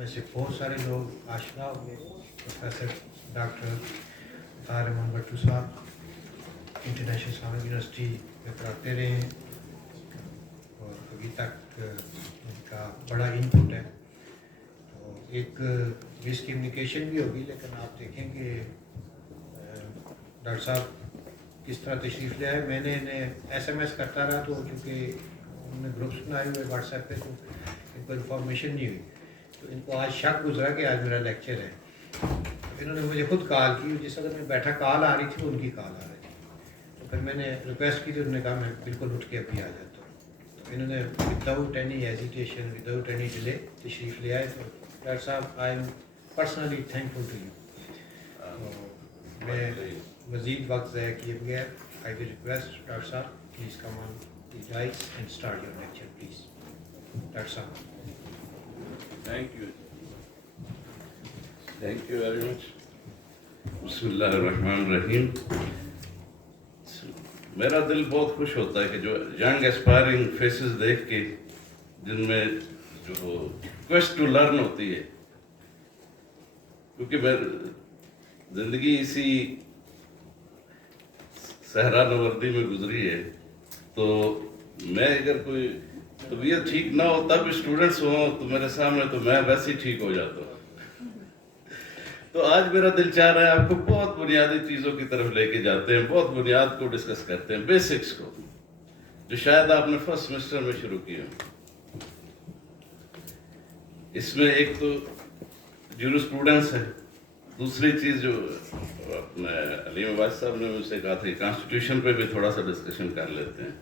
میں سے بہت سارے لوگ آشنا ہوئے. پروفیسر ڈاکٹر مہمود wattoo صاحب انٹرنیشنل اسلامک یونیورسٹی میں پڑھاتے رہے ہیں اور ابھی تک ان کا بڑا انپٹ ہے. تو ایک مس کمیونیکیشن بھی ہوگی، لیکن آپ دیکھیں کہ ڈاکٹر صاحب کس طرح تشریف لے آئے. میں نے انہیں ایس ایم ایس کرتا رہا، تو چونکہ انہوں نے گروپس بنائے ہوئے واٹس ایپ پہ، تو ان کو انفارمیشن نہیں ہوئی. تو ان کو آج شک گزرا کہ آج میرا لیکچر ہے. انہوں نے مجھے خود کال کی، جس وقت میں بیٹھا کال آ رہی تھی ان کی کال آ رہی تھی. تو پھر میں نے ریکویسٹ کی، تو انہوں نے کہا میں بالکل اٹھ کے ابھی آ جاتا ہوں. تو انہوں نے without any hesitation, without any delay تشریف لے آئے. تو ڈاکٹر صاحب I am personally thankful to you. میں مزید وقت ضائع کیے بغیر آئی ول ریکویسٹ ڈاکٹر صاحب please come on the dais and start your lecture please. Doctor صاحب. Thank you very much. بسم اللہ الرحمن الرحیم. میرا دل بہت خوش ہوتا ہے کہ جو ینگ اسپائرنگ فیسز دیکھ کے، جن میں جو کویسٹ ٹو لرن ہوتی ہے، کیونکہ میں زندگی اسی صحرا نوردی میں گزری ہے. تو میں اگر کوئی طبیعت ٹھیک نہ ہو تب اسٹوڈنٹس ہوں تو میرے سامنے، تو میں ویسے ہی ٹھیک ہو جاتا ہوں. تو آج میرا دل چاہ رہا ہے آپ کو بہت بنیادی چیزوں کی طرف لے کے جاتے ہیں، بہت بنیاد کو ڈسکس کرتے ہیں، بیسکس کو، جو شاید آپ نے فرسٹ سیمسٹر میں شروع کی ہو. اس میں ایک تو جورسپروڈنس ہے، دوسری چیز جو اپنے علیم عباس صاحب نے مجھ سے کہا تھا کہ کانسٹیٹیوشن پہ بھی تھوڑا سا ڈسکشن کر لیتے ہیں.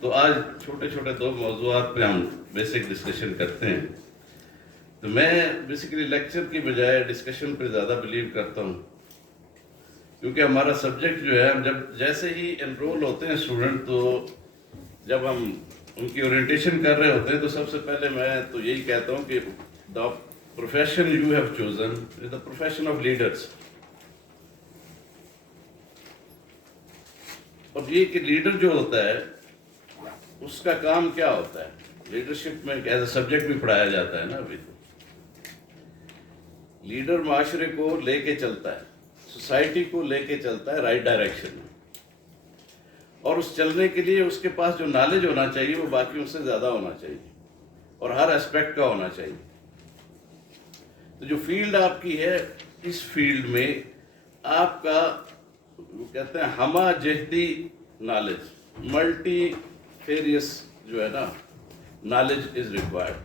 تو آج چھوٹے چھوٹے دو موضوعات پہ ہم بیسک ڈسکشن کرتے ہیں. تو میں بیسیکلی لیکچر کی بجائے ڈسکشن پہ زیادہ بلیو کرتا ہوں، کیونکہ ہمارا سبجیکٹ جو ہے، ہم جب جیسے ہی انرول ہوتے ہیں اسٹوڈنٹ، تو جب ہم ان کی اورینٹیشن کر رہے ہوتے ہیں، تو سب سے پہلے میں تو یہی کہتا ہوں کہ the profession you have chosen is the profession of leaders. اور یہ کہ لیڈر جو ہوتا ہے اس کا کام کیا ہوتا ہے، لیڈرشپ میں ایز اے سبجیکٹ بھی پڑھایا جاتا ہے نا. ابھی تو لیڈر معاشرے کو لے کے چلتا ہے، سوسائٹی کو لے کے چلتا ہے رائٹ ڈائریکشن میں، اور اس چلنے کے لیے اس کے پاس جو نالج ہونا چاہیے وہ باقیوں سے زیادہ ہونا چاہیے، اور ہر اسپیکٹ کا ہونا چاہیے. تو جو فیلڈ آپ کی ہے، اس فیلڈ میں آپ کا وہ کہتے ہیں ہمہ جہتی نالج، ملٹی فیریس جو ہے نا نالج از ریکوائرڈ.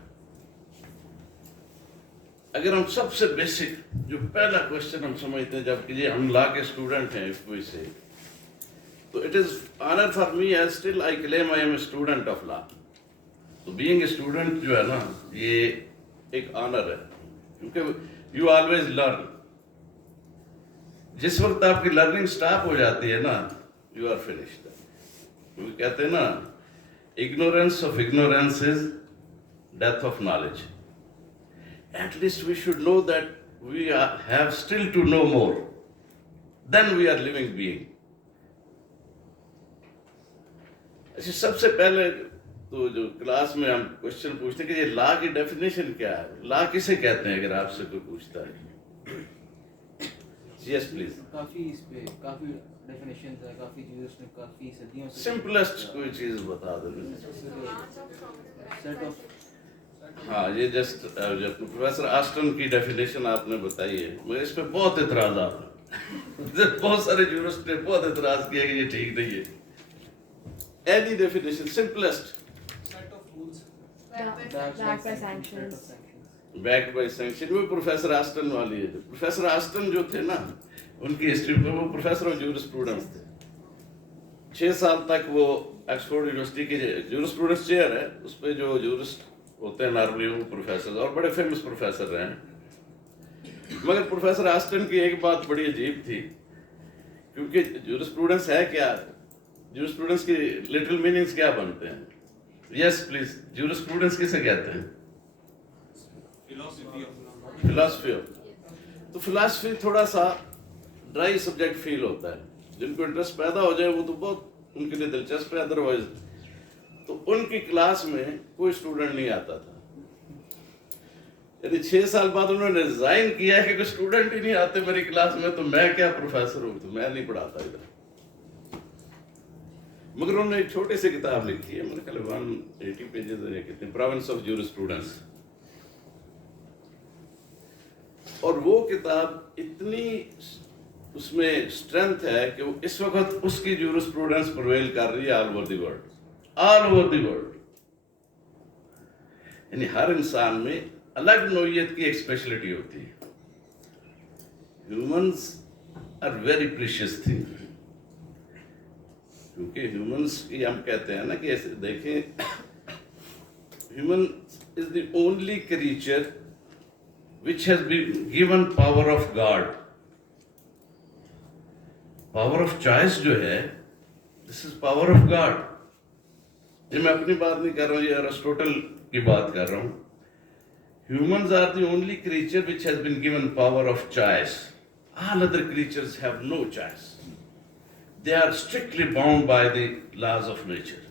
اگر ہم سب سے بیسک جو پہلا کوشچن ہم سمجھتے ہیں جب کہ یہ ہم لا کے اسٹوڈنٹ ہیں کوئی سے، تو it is honour for me as still I claim I am a student of law. تو بینگ اے اسٹوڈنٹ جو ہے نا، یہ ایک آنر ہے، کیونکہ یو آلویز لرن. جس وقت آپ کی لرننگ سٹاپ ہو جاتی ہے نا، یو آر فنشڈ. وہ کہتے ہیں نا، ignorance of ignorance is death of knowledge. At least we should know that we have still to know more. Then we are living being. اچھا، سب سے پہلے تو جو کلاس میں ہم کوشچن پوچھتے ہیں کہ یہ لا کی ڈیفینیشن کیا ہے، لا کسے کہتے ہیں، اگر آپ سے کوئی پوچھتا ہے. یس پلیز. کافی اس پہ کافی ڈیفینیشنز ہے، کافی چیزیں اس میں کافی صدیوں سے. سمپلسٹ کوئی چیز بتا دو. Set of. ہاں، یہ جسٹ پروفیسر آسٹن کی ڈیفینیشن آپ نے بتائی ہے، مجھے اس پہ بہت اعتراضات ہیں. بہت سارے جورسٹ نے بہت اعتراض کیا کہ یہ ٹھیک نہیں ہے. Any definition simplest. Set of rules backed by sanction. وہ پروفیسر آسٹن والی ہے. پروفیسر آسٹن جو تھے نا، ان کی ہسٹری پہ، وہ پروفیسر آف جورسپروڈنس تھے. 6 سال تک وہ آکسفورڈ یونیورسٹی کے جورسپروڈنس چیئر ہے، اس پہ جو جورسٹ ہوتے ہیں نارملی وہ پروفیسر، اور بڑے فیمس پروفیسر رہے ہیں. مگر پروفیسر آسٹن کی ایک بات بڑی عجیب تھی، کیونکہ جورسپروڈنس ہے کیا، جورسپروڈنس کی لٹل میننگز کیا بنتے ہیں. یس پلیز. جورسپروڈنس کسے کہتے ہیں؟ فلاسفی. تو فلاسفی تھوڑا سا ڈرائی سبجیکٹ فیل ہوتا ہے. جن کو انٹرسٹ پیدا ہو جائے وہ تو بہت ان کے لیے دلچسپ ہے، ادروائز تو ان کی کلاس میں کوئی اسٹوڈنٹ نہیں آتا تھا. यदि 6 साल बाद उन्होंने रिजाइन किया है कि कोई स्टूडेंट ही नहीं आते मेरी क्लास में, तो मैं क्या प्रोफेसर हूँ, तो मैं नहीं पढ़ाता इधर। मगर उन्होंने एक छोटी सी किताब लिखी है, मेरे ख्याल 180 पेजेस है, कितने, प्रोविंस ऑफ ज्यूरिस्प्रूडेंस। और वो किताब इतनी उसमें स्ट्रेंथ है कि वो इस वक्त उसकी ज्यूरिस्प्रूडेंस प्रिवेल कर रही है all over the world, all over the world. यानी हर इंसान में अलग नोयत की एक स्पेशलिटी होती है। Humans are very precious thing, क्योंकि ह्यूमंस की हम कहते हैं ना कि ऐसे देखें, human is the only creature which has been given power of God. Power of choice जो है, this is power of God. ये मैं अपनी बात नहीं कर रहा हूँ, ये अरिस्टोटल की बात कर रहा हूँ। Humans are the only creature which has been given power of choice. All other creatures have no choice. They are strictly bound by the laws of nature.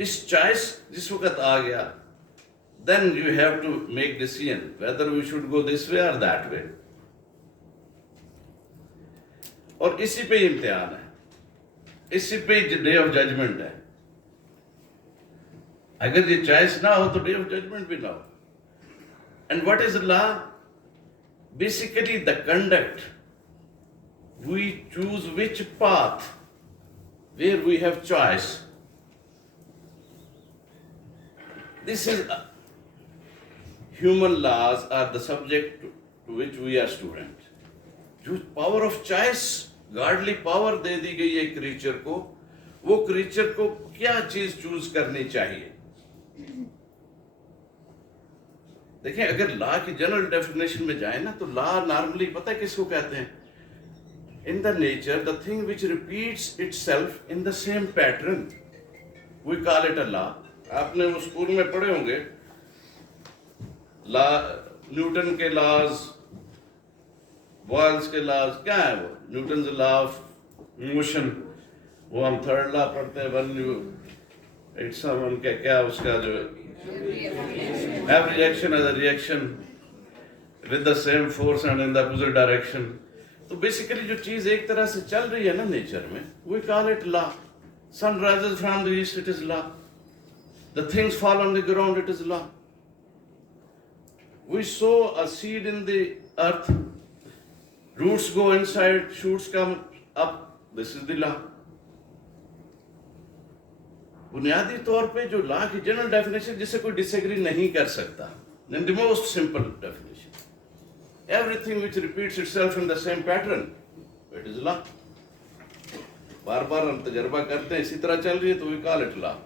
इस चॉइस जिस वक्त आ गया, then you have to make decision whether we should go this way or that way. और इसी पे इम्तिहान है, इसी पे डे ऑफ जजमेंट है। अगर ये चॉइस ना हो तो डे ऑफ जजमेंट भी ना हो। And what is law? Basically the conduct we choose which path where we have choice. This is human laws are the subject to which we are student. जो power of choice, godly power दे दी गई है creature को, वो creature को क्या चीज choose करनी चाहिए। देखिए, अगर लॉ की जनरल डेफिनेशन में जाए ना, तो लॉ नॉर्मली पता है किसको कहते हैं? In the nature, the thing which repeats itself in the same pattern, we call it a law. आपने वो स्कूल में पढ़े होंगे लॉ, न्यूटन के लॉज, बॉयल्स के लॉज, क्या है वो? न्यूटन लॉ ऑफ मोशन, वो हम थर्ड लॉ पढ़ते हैं, वन इट्स उनके क्या उसका जो every action has a reaction with the same force and in the opposite direction. तो बेसिकली जो चीज एक तरह से चल रही है ना नेचर में, we call it law. Sun rises from the east, it is law. The things fall on the ground, it is law. We sow a seed in the earth, roots go inside, shoots come up, this is the law. बुनियादी तौर पे जो law की general definition जिससे कोई disagree नहीं कर सकता, then the most simple definition, everything which repeats itself in the same pattern, it is law. बार बार हम तजर्बा करते हैं, इसी तरह चल रही है, तो we call it law.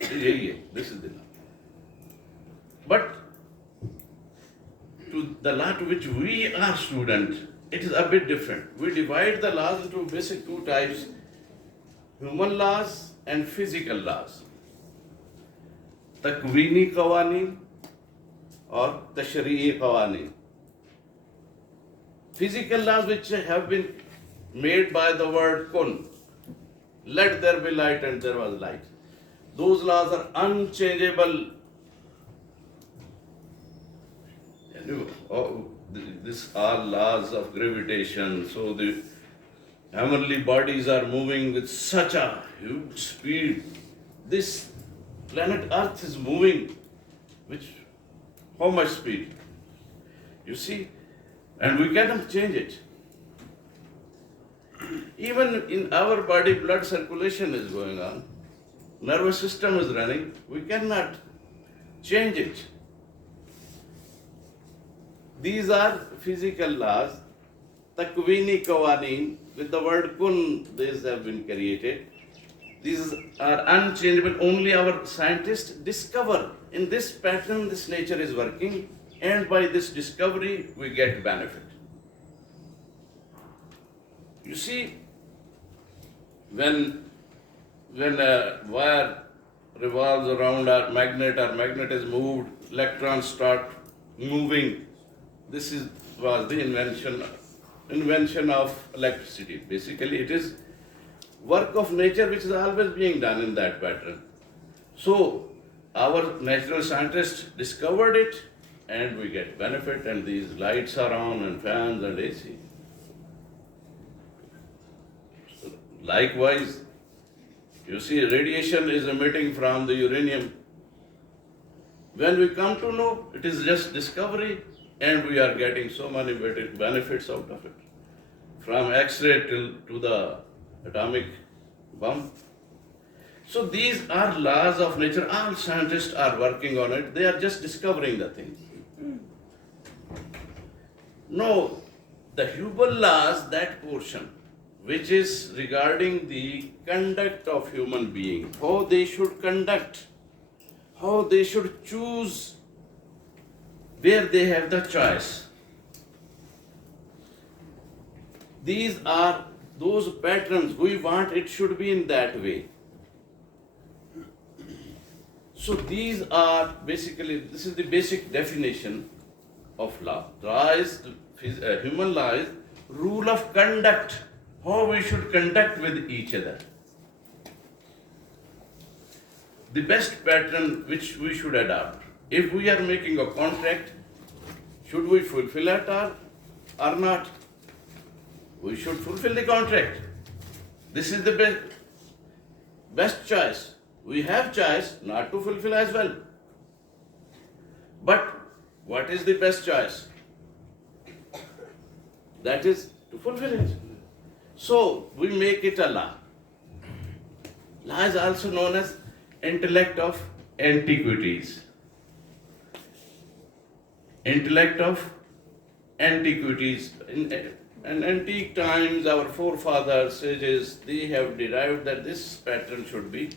यही है, this is the law. But to the law to which we are students, it is a bit different. We divide the laws into basic two types: human laws and physical laws. तकवीनी कवानीन और तशरीई कवानीन. Physical laws which have been made by the word kun. Let there be light, and there was light. Those laws are unchangeable. These are laws of gravitation. So the heavenly bodies are moving with such a huge speed. This planet Earth is moving with how much speed? You see? And we cannot change it. Even in our body, blood circulation is going on. Nervous system is running, we cannot change it. These are physical laws. Takwini kawaneen, with the word kun, these have been created. These are unchangeable. Only our scientists discover in this pattern this nature is working, and by this discovery we get benefit. You see, when a wire revolves around our magnet is moved, electrons start moving. This was the invention of electricity. Basically, it is work of nature which is always being done in that pattern. So, our natural scientists discovered it, and we get benefit, and these lights are on, and fans and AC. So, likewise, you see, radiation is emitting from the uranium. When we come to know, it is just discovery, and we are getting so many benefits out of it. From X-ray to the atomic bomb. So these are laws of nature. All scientists are working on it. They are just discovering the things. No, the human laws, that portion, which is regarding the conduct of human being, how they should conduct, how they should choose, where they have the choice. These are those patterns we want it should be in that way. So these are basically, this is the basic definition of law. Law is, human law is rule of conduct, how we should conduct with each other. The best pattern which we should adopt. If we are making a contract, should we fulfill it or not? We should fulfill the contract. This is the best choice. We have choice not to fulfill as well. But what is the best choice? That is to fulfill it. So we make it a law. Law is also known as intellect of antiquities. Intellect of antiquities. In antique times, our forefathers, sages, they have derived that this pattern should be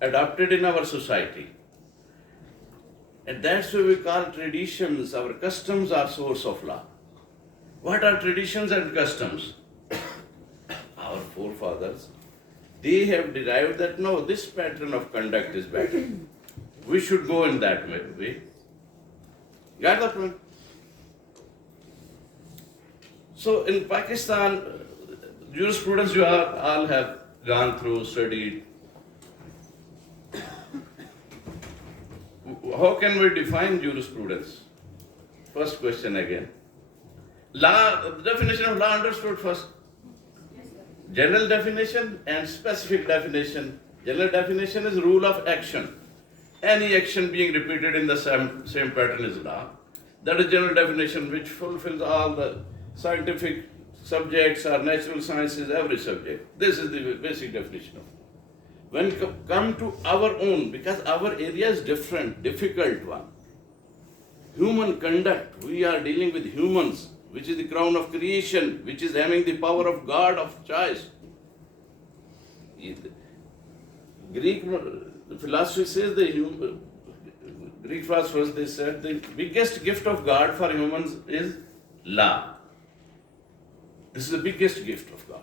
adopted in our society. And that's why we call traditions, our customs are source of law. What are traditions and customs? Our forefathers, they have derived that no, this pattern of conduct is better. We should go in that way. Got the point? So in Pakistan, jurisprudence you all have gone through, studied. How can we define jurisprudence? First question again. Law, the definition of law understood first. General definition and specific definition. General definition is rule of action. Any action being repeated in the same pattern is law. That is general definition which fulfills all the scientific subjects or natural sciences, every subject. This is the basic definition of it. When come to our own, because our area is different, difficult one. Human conduct, we are dealing with humans, which is the crown of creation, which is having the power of God of choice. Greek philosophy says Greek philosophers, they said the biggest gift of God for humans is law. This is the biggest gift of God.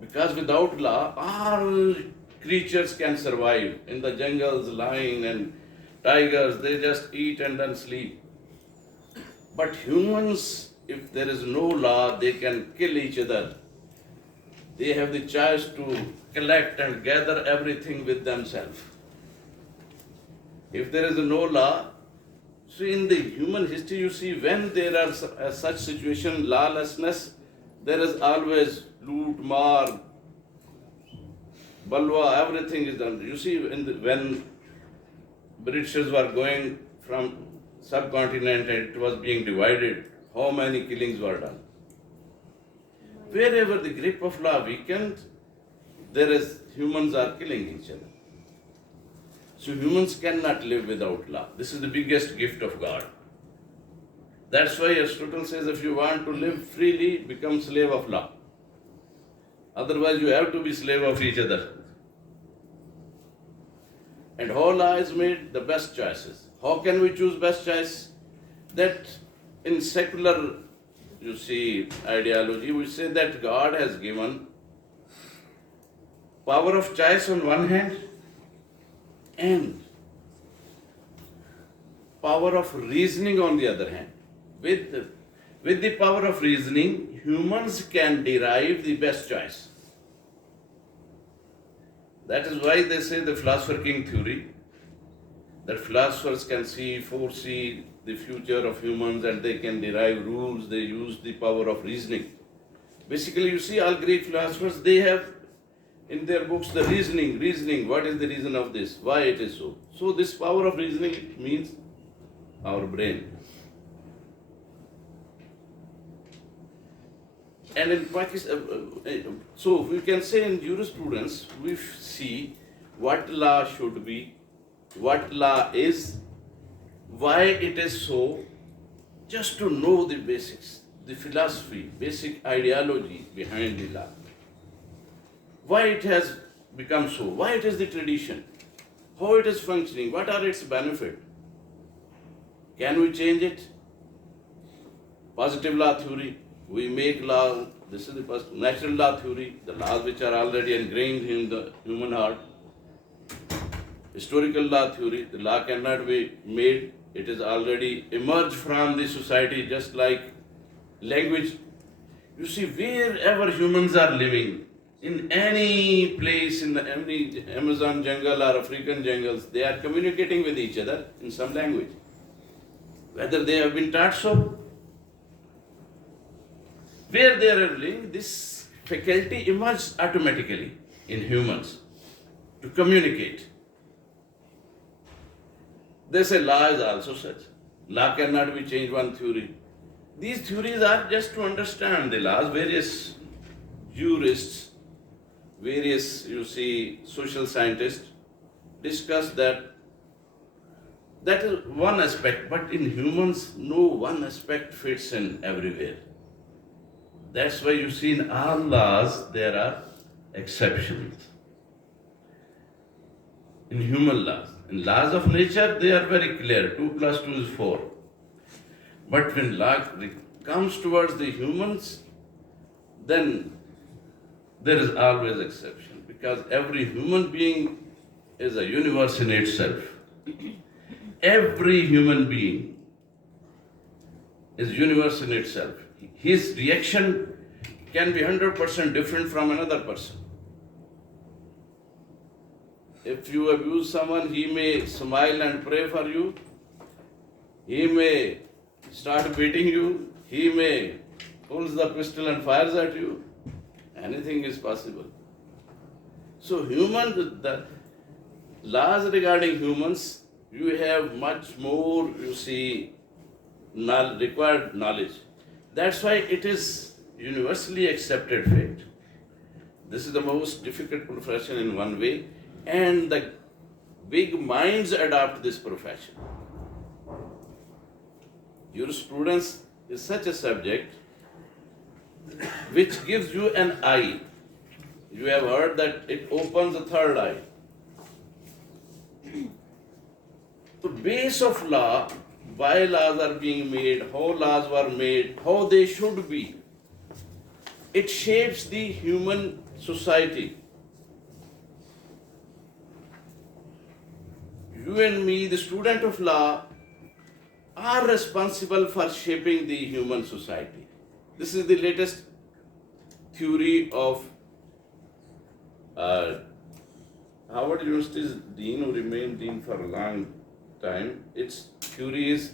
Because without law, all creatures can survive. In the jungles, lion and tigers, they just eat and then sleep. But humans, if there is no law, they can kill each other. They have the choice to collect and gather everything with themselves. If there is no law, so in the human history, you see, when there are such situation, lawlessness, there is always loot, mar, balwa, everything is done. You see, when Britishers were going from subcontinent and it was being divided, how many killings were done? Wherever the grip of law weakened, humans are killing each other. So humans cannot live without law. This is the biggest gift of God. That's why Aristotle says if you want to live freely, become slave of law. Otherwise you have to be slave of each other. And how law is made? The best choices. How can we choose best choice? That in secular, you see, ideology, we say that God has given power of choice on one hand and power of reasoning on the other hand. With the power of reasoning, humans can derive the best choice. That is why they say the philosopher king theory, that philosophers can foresee the future of humans, and they can derive rules, they use the power of reasoning. Basically, you see, all Greek philosophers, they have in their books the reasoning, what is the reason of this, why it is so. So this power of reasoning means our brain. And in Pakistan, so we can say in jurisprudence, we see what law should be, what law is, why it is so, just to know the basics, the philosophy, basic ideology behind the law. Why it has become so, why it is the tradition, how it is functioning, what are its benefits. Can we change it? Positive law theory, we make law, this is the first. Natural law theory, the laws which are already ingrained in the human heart. Historical law theory, the law cannot be made, it is already emerged from the society, just like language. You see, wherever humans are living, in any place, in any Amazon jungle or African jungles, they are communicating with each other in some language. Whether they have been taught so, where they are living, this faculty emerges automatically in humans to communicate. They say law is also such. Law cannot be changed, one theory. These theories are just to understand the laws. Various jurists, various, social scientists discuss that. That is one aspect, but in humans, no one aspect fits in everywhere. That's why you see in all laws, there are exceptions. In human laws. In laws of nature, they are very clear. 2 plus 2 is 4. But when law comes towards the humans, then there is always exception. Because every human being is a universe in itself. Every human being is universe in itself. His reaction can be 100% different from another person. If you abuse someone, he may smile and pray for you. He may start beating you. He may pulls the pistol and fires at you. Anything is possible. So the laws regarding humans, you have much more, required knowledge. That's why it is universally accepted fact. This is the most difficult profession in one way, and the big minds adopt this profession. Jurisprudence is such a subject which gives you an eye. You have heard that it opens the third eye. The base of law, why laws are being made, how laws were made, how they should be, it shapes the human society. You and me, the student of law, are responsible for shaping the human society. This is the latest theory of Harvard University's dean, who remained dean for a long time. Its theory is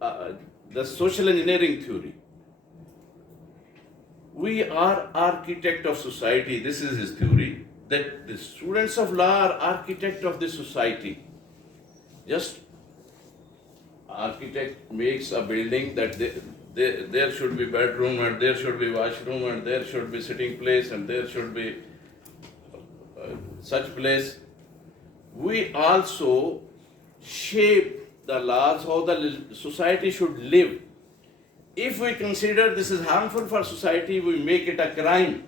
the social engineering theory. We are architect of society. This is his theory, that the students of law are architect of the society. Just architect makes a building that there should be bedroom, and there should be washroom, and there should be sitting place, and there should be such place. We also shape the laws, how the society should live. If we consider this is harmful for society, we make it a crime.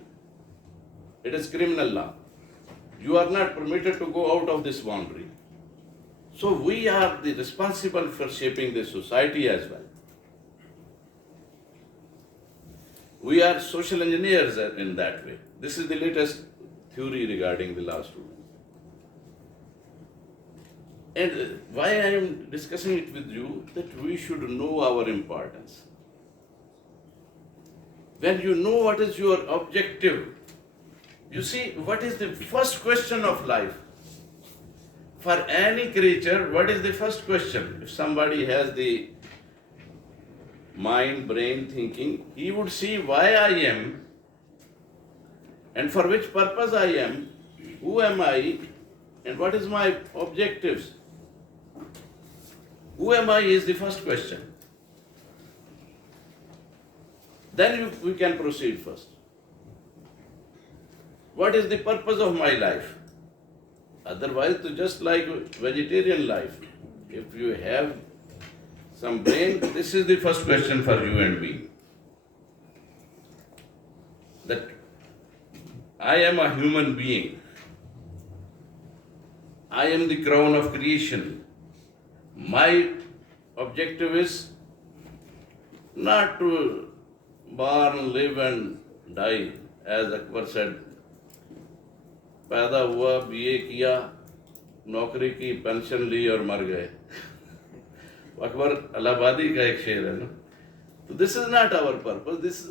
It is criminal law. You are not permitted to go out of this boundary. So we are the responsible for shaping the society as well. We are social engineers in that way. This is the latest theory regarding the law student. And why I am discussing it with you, that we should know our importance. When you know what is your objective, you see, what is the first question of life? for any creature, what is the first question? If somebody has the mind, brain, thinking, he would see why I am and for which purpose I am, who am I, and what is my objectives. Who am I is the first question. Then we can proceed first. What is the purpose of my life? Otherwise, to just like vegetarian life, if you have some brain, this is the first question for you and me. That I am a human being. I am the crown of creation. My objective is not to born, live and die, as Akbar said. पैदा हुआ, BA किया, नौकरी की, pension ली और मर गए. अकबर इलाहाबादी का एक शेर है ना. So this is not our purpose. This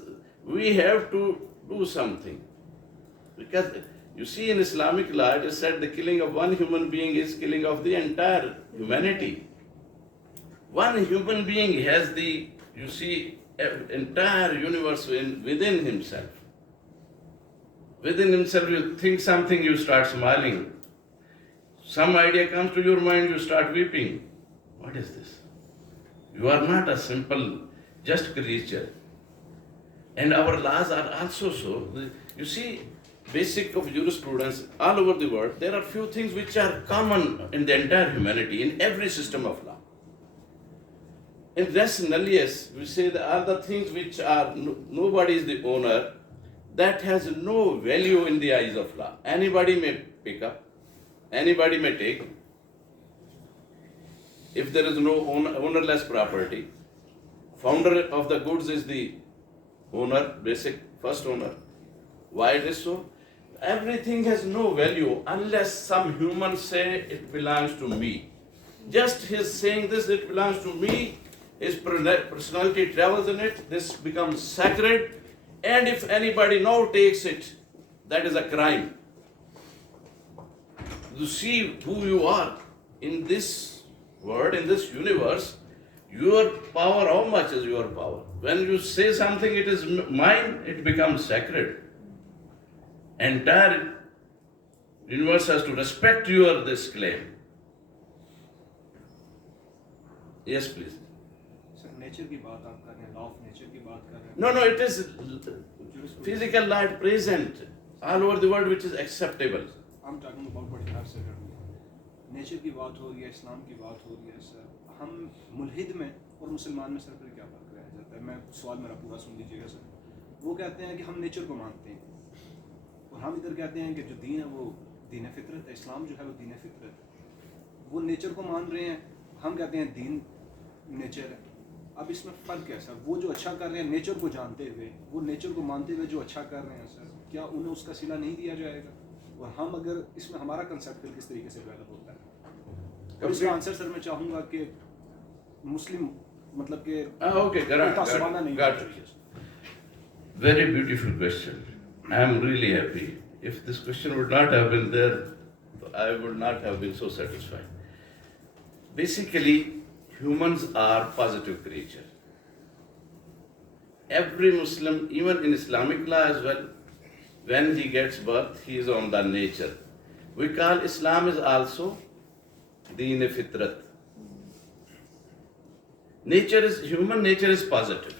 we have to do something, because you see in Islamic law it is said the killing of one human being is killing of the entire humanity. One human being has the, you see, entire universe within himself. Within himself, you think something, you start smiling. Some idea comes to your mind, you start weeping. What is this? You are not a simple, just creature. And our laws are also so. You see, basic of jurisprudence all over the world, there are few things which are common in the entire humanity, in every system of law. In res nullius, we say that all the things which are, nobody is the owner, that has no value in the eyes of law. Anybody may pick up, anybody may take. If there is no ownerless property, founder of the goods is the owner, basic first owner. Why it is so? Everything has no value unless some humans say it belongs to me. Just his saying this, it belongs to me, his personality travels in it, this becomes sacred. And if anybody now takes it, that is a crime. You see who you are in this world, in this universe. Your power, how much is your power? When you say something, it is mine, it becomes sacred. Entire universe has to respect your this claim. Yes, please. Nature की बात आप कर रहे हैं, law of nature की बात कर रहे हैं. No, it is physical law present all over the world which is acceptable. I'm talking about what you have said earlier. Nature की बात हो रही है, इस्लाम की बात हो रही है सर. हम मुल्हिद में और मुसलमान में सर फिर क्या फर्क रह जाता है? मैं सवाल मेरा पूरा सुन लीजिएगा सर. वो कहते हैं कि हम नेचर को मानते हैं और हम इधर कहते हैं कि जो दीन है वो दीन फितरत है. इस्लाम जो है वो दीन फितरत है. वो नेचर को मान रहे हैं, हम कहते हैं दीन नेचर है. अब इसमें फ़र्क है सर. वो जो अच्छा कर रहे हैं नेचर को जानते हुए, वो नेचर को मानते हुए जो अच्छा कर रहे हैं सर, क्या उन्हें उसका सिला नहीं दिया जाएगा? और हम अगर इसमें हमारा कंसेप्ट फिर किस तरीके से डेवलप होता है? और इसका आंसर सर मैं चाहूँगा कि मुस्लिम मतलब कि Very beautiful question. I am really happy. If this question would not have been there, I would not have been so satisfied. Basically, humans are positive creatures. Every Muslim, even in Islamic law as well, when he gets birth, he is on the nature. We call Islam is also deen fitrat. Nature is, human nature is positive.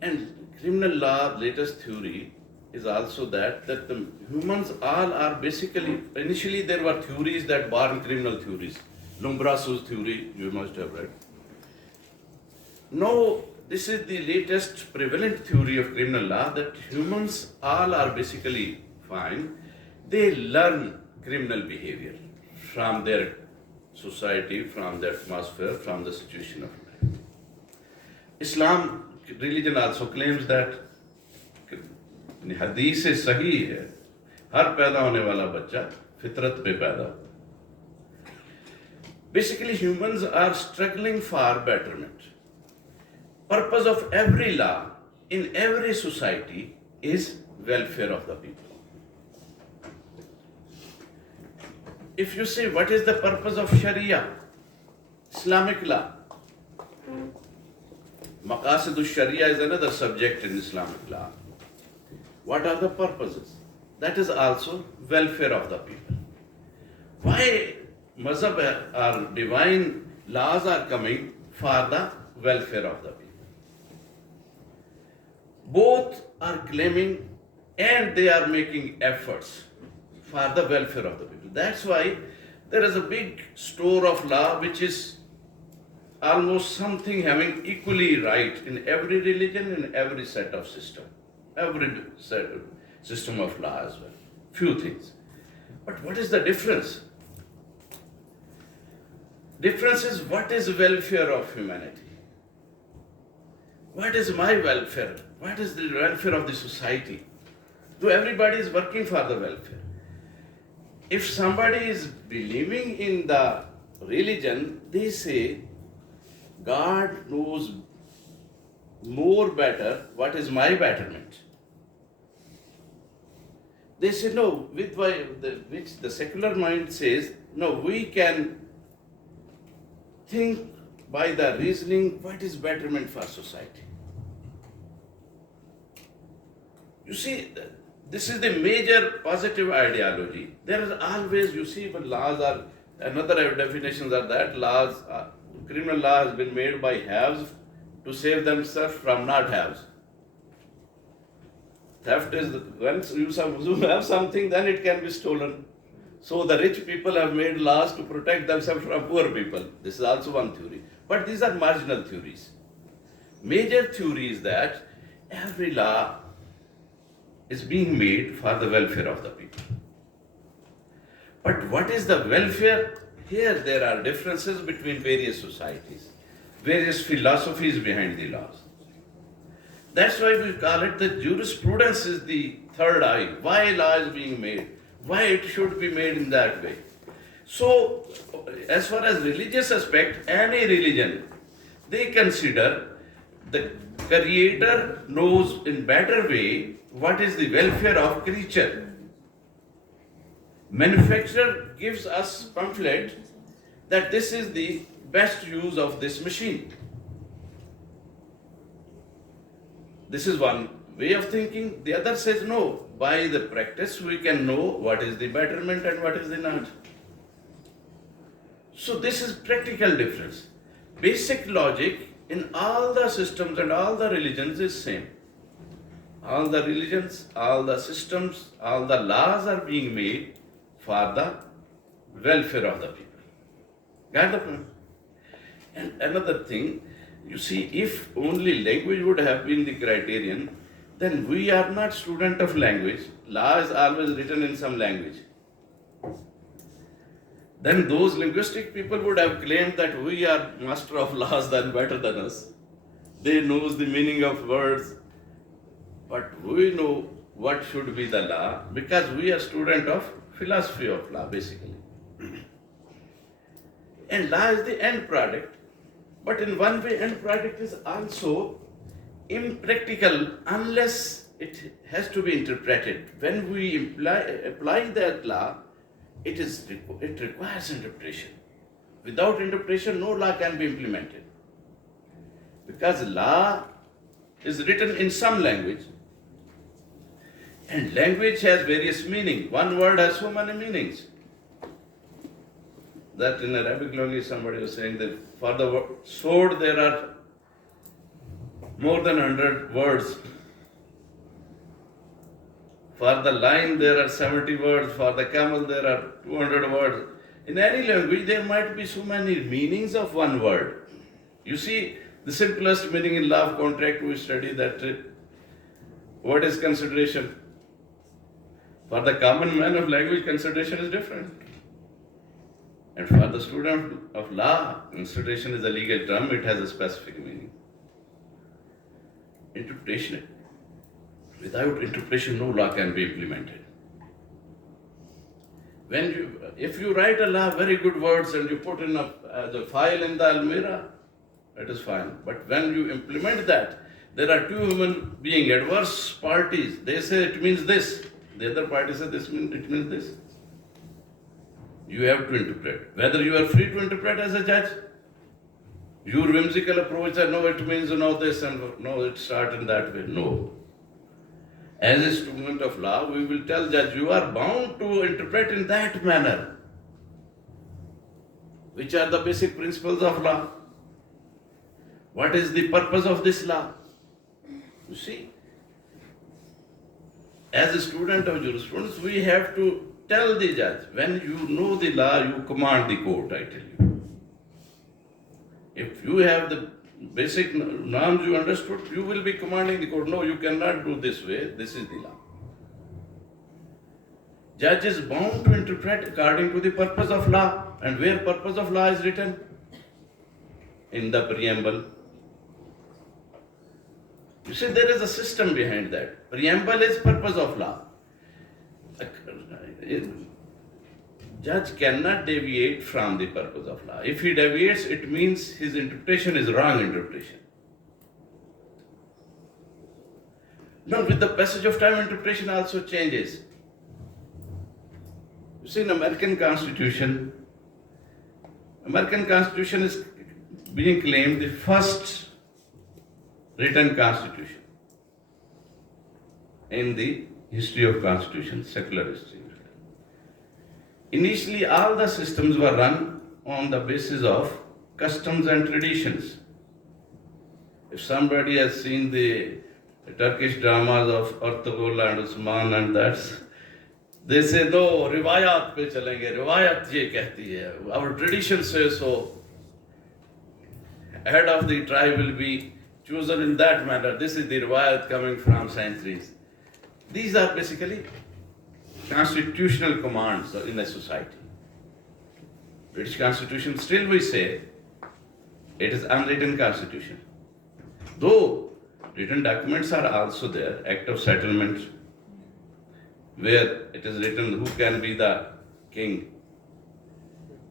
And criminal law, latest theory, is also that the humans all are basically, initially there were theories that born criminal theories. Lumbrasu's theory, you must have read. Now, this is the latest prevalent theory of criminal law, that humans all are basically fine. They learn criminal behavior from their society, from their atmosphere, from the situation of life. Islam, religion also claims that हदीस से सही है, हर पैदा होने वाला बच्चा फितरत पे पैदा. Basically, humans are struggling for betterment. Purpose of every law in every society is welfare of the people. if you say what is the purpose of Sharia, Islamic law, Maqasid Sharia is another subject in Islamic law. What are the purposes? That is also welfare of the people. Why mazhab or divine laws are coming for the welfare of the people? Both are claiming and they are making efforts for the welfare of the people. That's why there is a big store of law which is almost something having equally right in every religion, in every set of system, every set of system of law as well. Few things. But what is the difference? Difference is what is welfare of humanity? What is my welfare? What is the welfare of the society? So everybody is working for the welfare. If somebody is believing in the religion, they say God knows more better what is my betterment. They say no, which the secular mind says, no, we can think by the reasoning what is betterment for society. You see, this is the major positive ideology. There is always, you see, but laws are, another definitions are that laws, criminal law has been made by haves to save themselves from not haves. Theft is, once you have something, then it can be stolen. So the rich people have made laws to protect themselves from poor people. This is also one theory. But these are marginal theories. Major theory is that every law is being made for the welfare of the people. But what is the welfare? Here there are differences between various societies, various philosophies behind the laws. That's why we call it the jurisprudence is the third eye. Why law is being made? Why it should be made in that way? So, as far as religious aspect, any religion, they consider the Creator knows in better way what is the welfare of creature. Manufacturer gives us pamphlet that this is the best use of this machine. This is one way of thinking. The other says no, by the practice we can know what is the betterment and what is the not. So this is practical difference. Basic logic in all the systems and all the religions is same. All the religions, all the systems, all the laws are being made for the welfare of the people. Got the point? And another thing, you see, if only language would have been the criterion, then we are not student of language. Law is always written in some language. Then those linguistic people would have claimed that we are master of laws than better than us. They knows the meaning of words, but we know what should be the law because we are student of philosophy of law basically. And law is the end product, but in one way end product is also impractical unless it has to be interpreted. When we apply that law, it requires interpretation. Without interpretation, no law can be implemented. Because law is written in some language, and language has various meanings. One word has so many meanings. That in Arabic language, somebody was saying that for the word sword there are more than 100 words. For the lion there are 70 words. For the camel there are 200 words. In any language there might be so many meanings of one word. You see, the simplest meaning in law of contract we study that what is consideration? For the common man of language, consideration is different. And for the student of law, consideration is a legal term, it has a specific meaning. Interpretation. Without interpretation, no law can be implemented. If you write a law, very good words, and you put in the file in the Almirah, that is fine. But when you implement that, there are two human beings, adverse parties. They say it means this. The other party says it means this. You have to interpret. Whether you are free to interpret as a judge, your whimsical approach that no, it means no this and no, it starts in that way. No. As a student of law, we will tell judge, you are bound to interpret in that manner. Which are the basic principles of law? What is the purpose of this law? You see, as a student of jurisprudence, we have to tell the judge, when you know the law, you command the court, I tell you. If you have the basic norms you understood, you will be commanding the court, no, you cannot do this way, this is the law. Judge is bound to interpret according to the purpose of law. And where purpose of law is written? In the preamble. You see, there is a system behind that. Preamble is purpose of law. Judge cannot deviate from the purpose of law. If he deviates, it means his interpretation is wrong interpretation. Now, with the passage of time, interpretation also changes. You see, in American Constitution is being claimed the first written constitution in the history of constitution, secular history. Initially, all the systems were run on the basis of customs and traditions. If somebody has seen the Turkish dramas of Attaullah and Usman and that's, they say, no, riwayat pe chalenge, riwayat ye kehti hai. Our tradition says so. Head of the tribe will be chosen in that manner. This is the riwayat coming from centuries. These are basically constitutional commands in a society. British Constitution, still we say, it is unwritten constitution. Though written documents are also there, Act of Settlement, where it is written who can be the king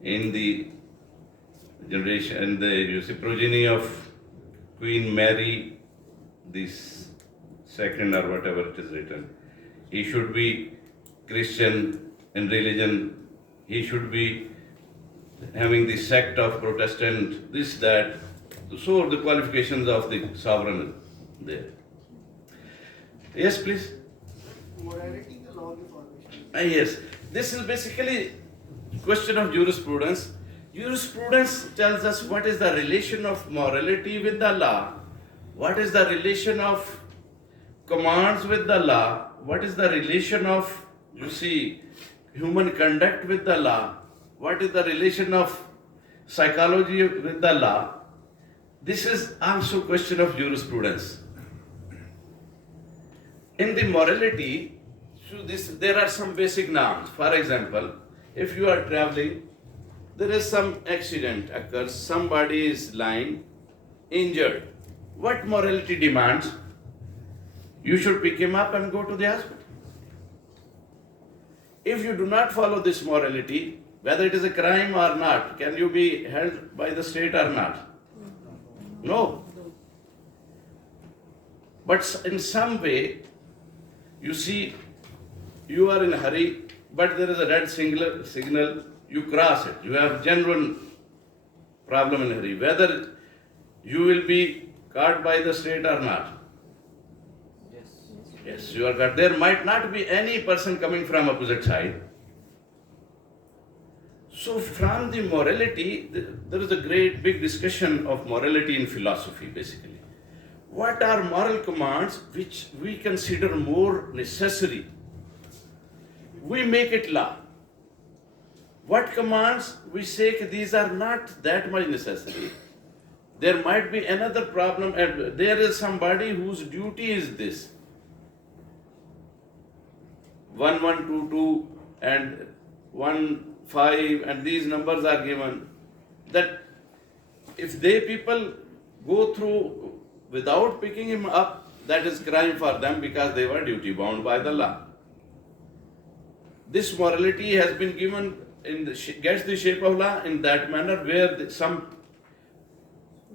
in the generation, in the progeny of Queen Mary this second or whatever it is written. He should be Christian in religion. He should be having the sect of Protestant, this, that. So the qualifications of the sovereign there. Yes, please. Morality, the law of the formation. Yes, this is basically question of jurisprudence. Jurisprudence tells us what is the relation of morality with the law, what is the relation of commands with the law, what is the relation of, you see, human conduct with the law, what is the relation of psychology with the law. This is also question of jurisprudence. In the morality, there are some basic norms. For example, if you are traveling, there is some accident occurs, somebody is lying, injured. What morality demands? You should pick him up and go to the hospital. If you do not follow this morality, whether it is a crime or not, can you be held by the state or not? No. But in some way, you see, you are in a hurry, but there is a red signal, you cross it. You have genuine problem in a hurry. Whether you will be caught by the state or not. Yes, you are caught. There might not be any person coming from opposite side. So from the morality, there is a great big discussion of morality in philosophy basically. What are moral commands which we consider more necessary? We make it law. What commands we say these are not that much necessary? There might be another problem, and there is somebody whose duty is this. 1122 and 15 and these numbers are given, that if they people go through without picking him up, that is crime for them because they were duty bound by the law. This morality has been given gets the shape of law in that manner where some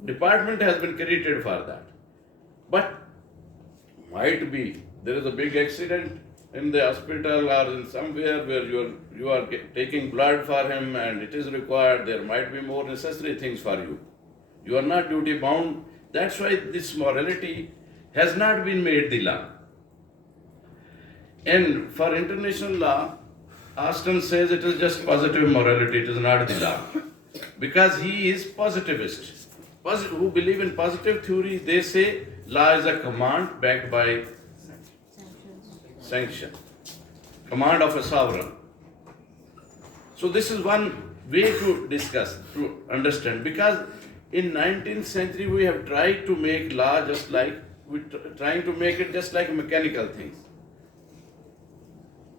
department has been created for that. But might be there is a big accident, in the hospital or in somewhere where you are taking blood for him and it is required, there might be more necessary things for you. You are not duty bound. That's why this morality has not been made the law. And for international law, Austin says it is just positive morality, it is not the law. Because he is positivist. Who believe in positive theory, they say law is a command backed by sanction. Command of a sovereign. So this is one way to discuss, to understand. Because in 19th century we have tried to make law just like, trying to make it just like mechanical things.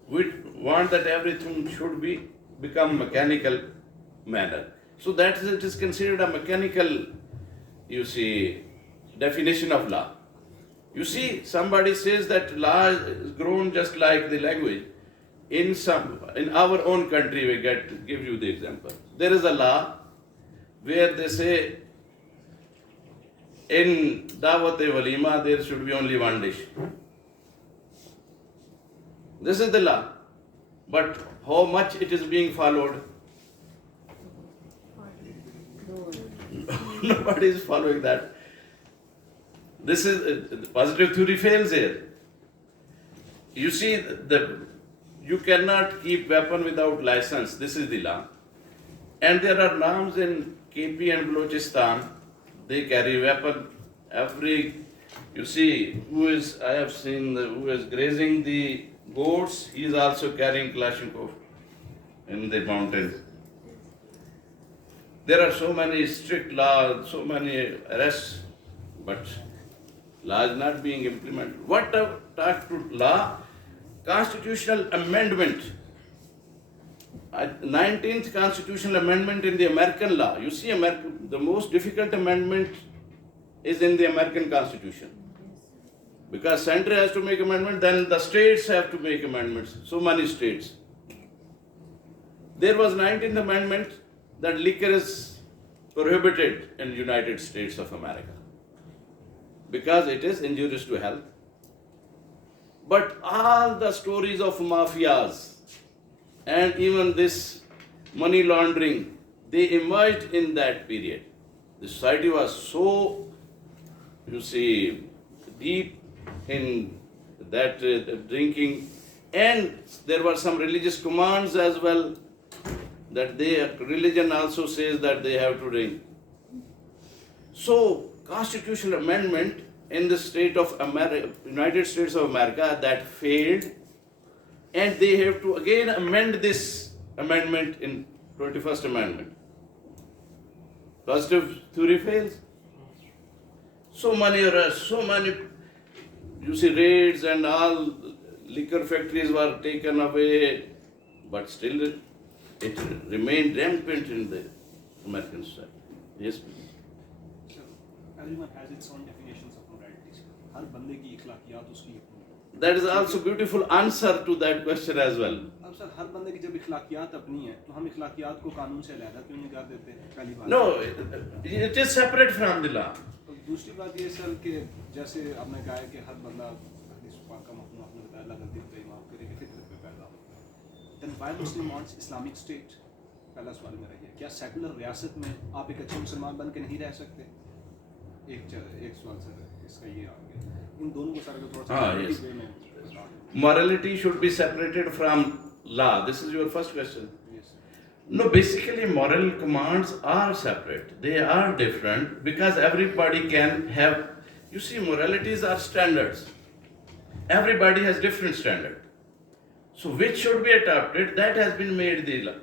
We want that everything should become mechanical manner. So that is, it is considered a mechanical, you see, definition of law. You see, somebody says that law is grown just like the language. In our own country, we give you the example. There is a law where they say in Dawat-e-Walima there should be only one dish. This is the law. But how much it is being followed? Nobody is following that. This is the positive theory fails here. You see, you cannot keep weapon without license. This is the law. And there are norms in KP and Balochistan. They carry weapon. You see, I have seen who is grazing the goats, he is also carrying Kalashnikov in the mountains. There are so many strict laws, so many arrests, but law is not being implemented. What talk to law? Constitutional amendment. 19th constitutional amendment in the American law. You see, the most difficult amendment is in the American Constitution. Because center has to make amendment, then the states have to make amendments. So many states. There was 19th amendment that liquor is prohibited in the United States of America because it is injurious to health. But all the stories of mafias and even this money laundering, they emerged in that period. The society was so, you see, deep in that drinking, and there were some religious commands as well that religion also says that they have to drink. So constitutional amendment in the state of United States of America that failed, and they have to again amend this amendment in 21st Amendment. Positive theory fails. So many arrests, so many, you see, raids and all liquor factories were taken away, but still it remained rampant in the American society. Yes, please. So, everyone has its own definitions of moralities. हर बंदे की इखलाकियात उसकी अपनी। That is also beautiful answer to that question as well. अब sir हर बंदे की जब इखलाकियात अपनी है, तो हम इखलाकियात को कानून से अलग क्यों नहीं कर देते? पहली बात। No, it is separate from the law. तो दूसरी बात ये सर कि जैसे आपने कहा है कि हर बंदा हदीस पाक का मफ़हूम आपने बताया अल्लाह गलती पे माफ़ करे कि फितरत पे पैदा होता है। Then why Muslim wants Islamic State? पहला सवाल मेरा ये, क्या सेकुलर रियासत में आप एक अच्छे मुसलमान बन के नहीं रह सकते? एक सवाल सर इसका ये आ गया। इन दोनों को सर अगर थोड़ा सा yes. वे में Morality should be separated from law. This is your first question. Yes. No, basically moral commands are separate. They are different because everybody can have, you see, moralities are standards. Everybody has different standard. So which should be adopted, that has been made the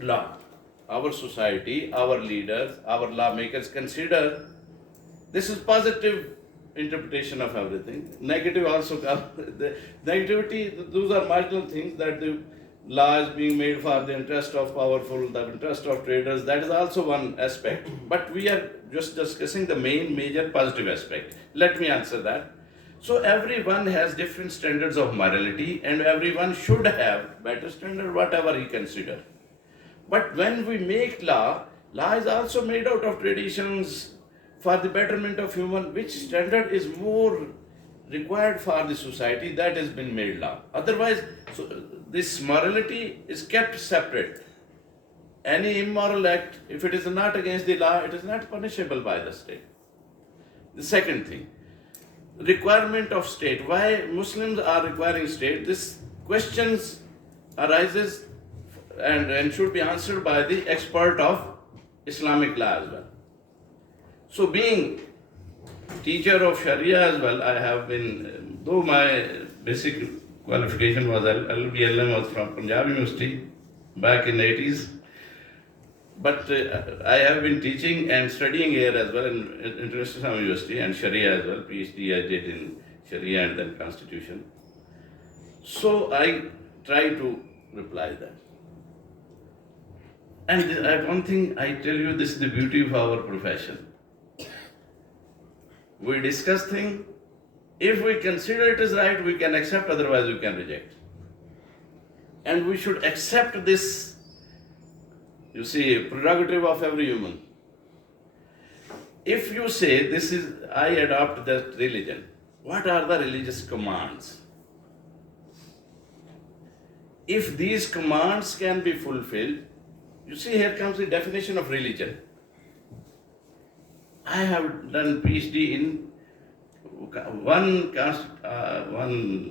law. Our society, our leaders, our lawmakers consider this is positive interpretation of everything. Negative also comes. The negativity, those are marginal things that the law is being made for the interest of powerful, the interest of traders. That is also one aspect. But we are just discussing the main major positive aspect. Let me answer that. So everyone has different standards of morality and everyone should have better standard whatever he consider. But when we make law, law is also made out of traditions for the betterment of human, which standard is more required for the society, that has been made law. Otherwise, so this morality is kept separate. Any immoral act, if it is not against the law, it is not punishable by the state. The second thing, requirement of state. Why Muslims are requiring state? This questions arises and should be answered by the expert of Islamic law as well. So being teacher of Sharia as well, I have been, though my basic qualification was LBLM, was from Punjab University back in 80s, but I have been teaching and studying here as well in International University and Sharia as well. PhD I did in Sharia and then Constitution. So I try to reply that. And one thing I tell you, this is the beauty of our profession. We discuss things. If we consider it is right, we can accept, otherwise we can reject. And we should accept this, you see, prerogative of every human. If you say, this is, I adopt that religion, what are the religious commands? If these commands can be fulfilled, you see, here comes the definition of religion. I have done PhD in one,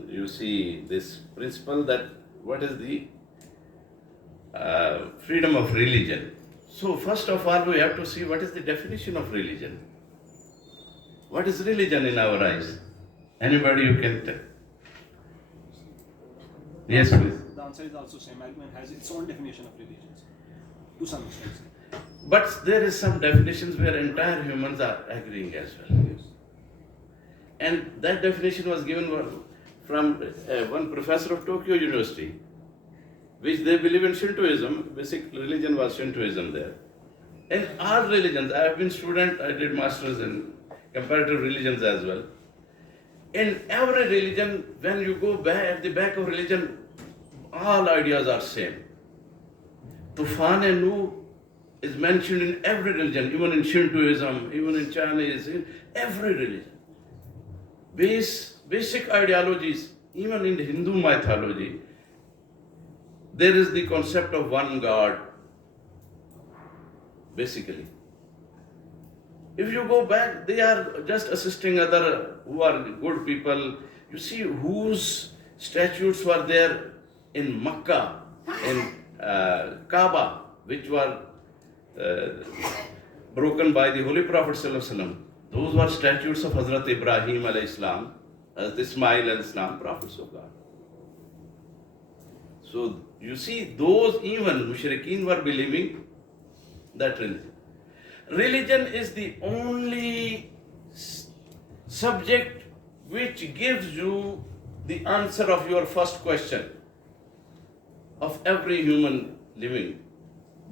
you see, this principle that what is the freedom of religion. So first of all, we have to see what is the definition of religion. What is religion in our eyes? Anybody you can tell? Yes, please. The answer is also same. Argument has its own definition of religions, to some extent. But there is some definitions where entire humans are agreeing as well. And that definition was given from one professor of Tokyo University, which they believe in Shintoism. Basic religion was Shintoism there. And all religions, I have been student, I did masters in comparative religions as well. In every religion, when you go back at the back of religion, all ideas are same. Tufan-e-Nuh is mentioned in every religion, even in Shintoism, even in Chinese, in every religion. Basic ideologies, even in Hindu mythology, there is the concept of one God, basically. If you go back, they are just assisting other who are good people. You see whose statues were there in Makkah, in Kaaba, which were broken by the Holy Prophet ﷺ. Those were statues of Hazrat Ibrahim alayhi salam, Hazrat Ismail alayhi salam, prophets of God. So you see, those even mushrikeen were believing that religion. Religion is the only subject which gives you the answer of your first question of every human living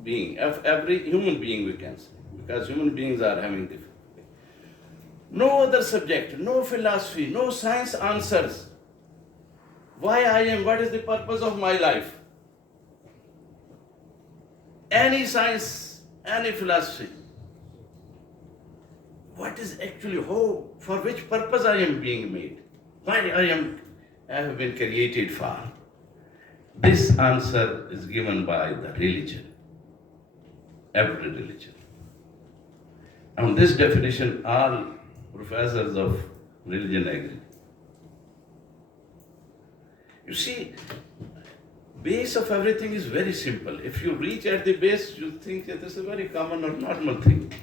being, of every human being we can say, because human beings are having different. No other subject, no philosophy, no science answers why I am, what is the purpose of my life. Any science, any philosophy, what is actually, how, for which purpose I am being made, why I have been created for. This answer is given by the religion, every religion. On this definition, all professors of religion agree. You see, base of everything is very simple. If you reach at the base, you think that this is a very common or normal thing.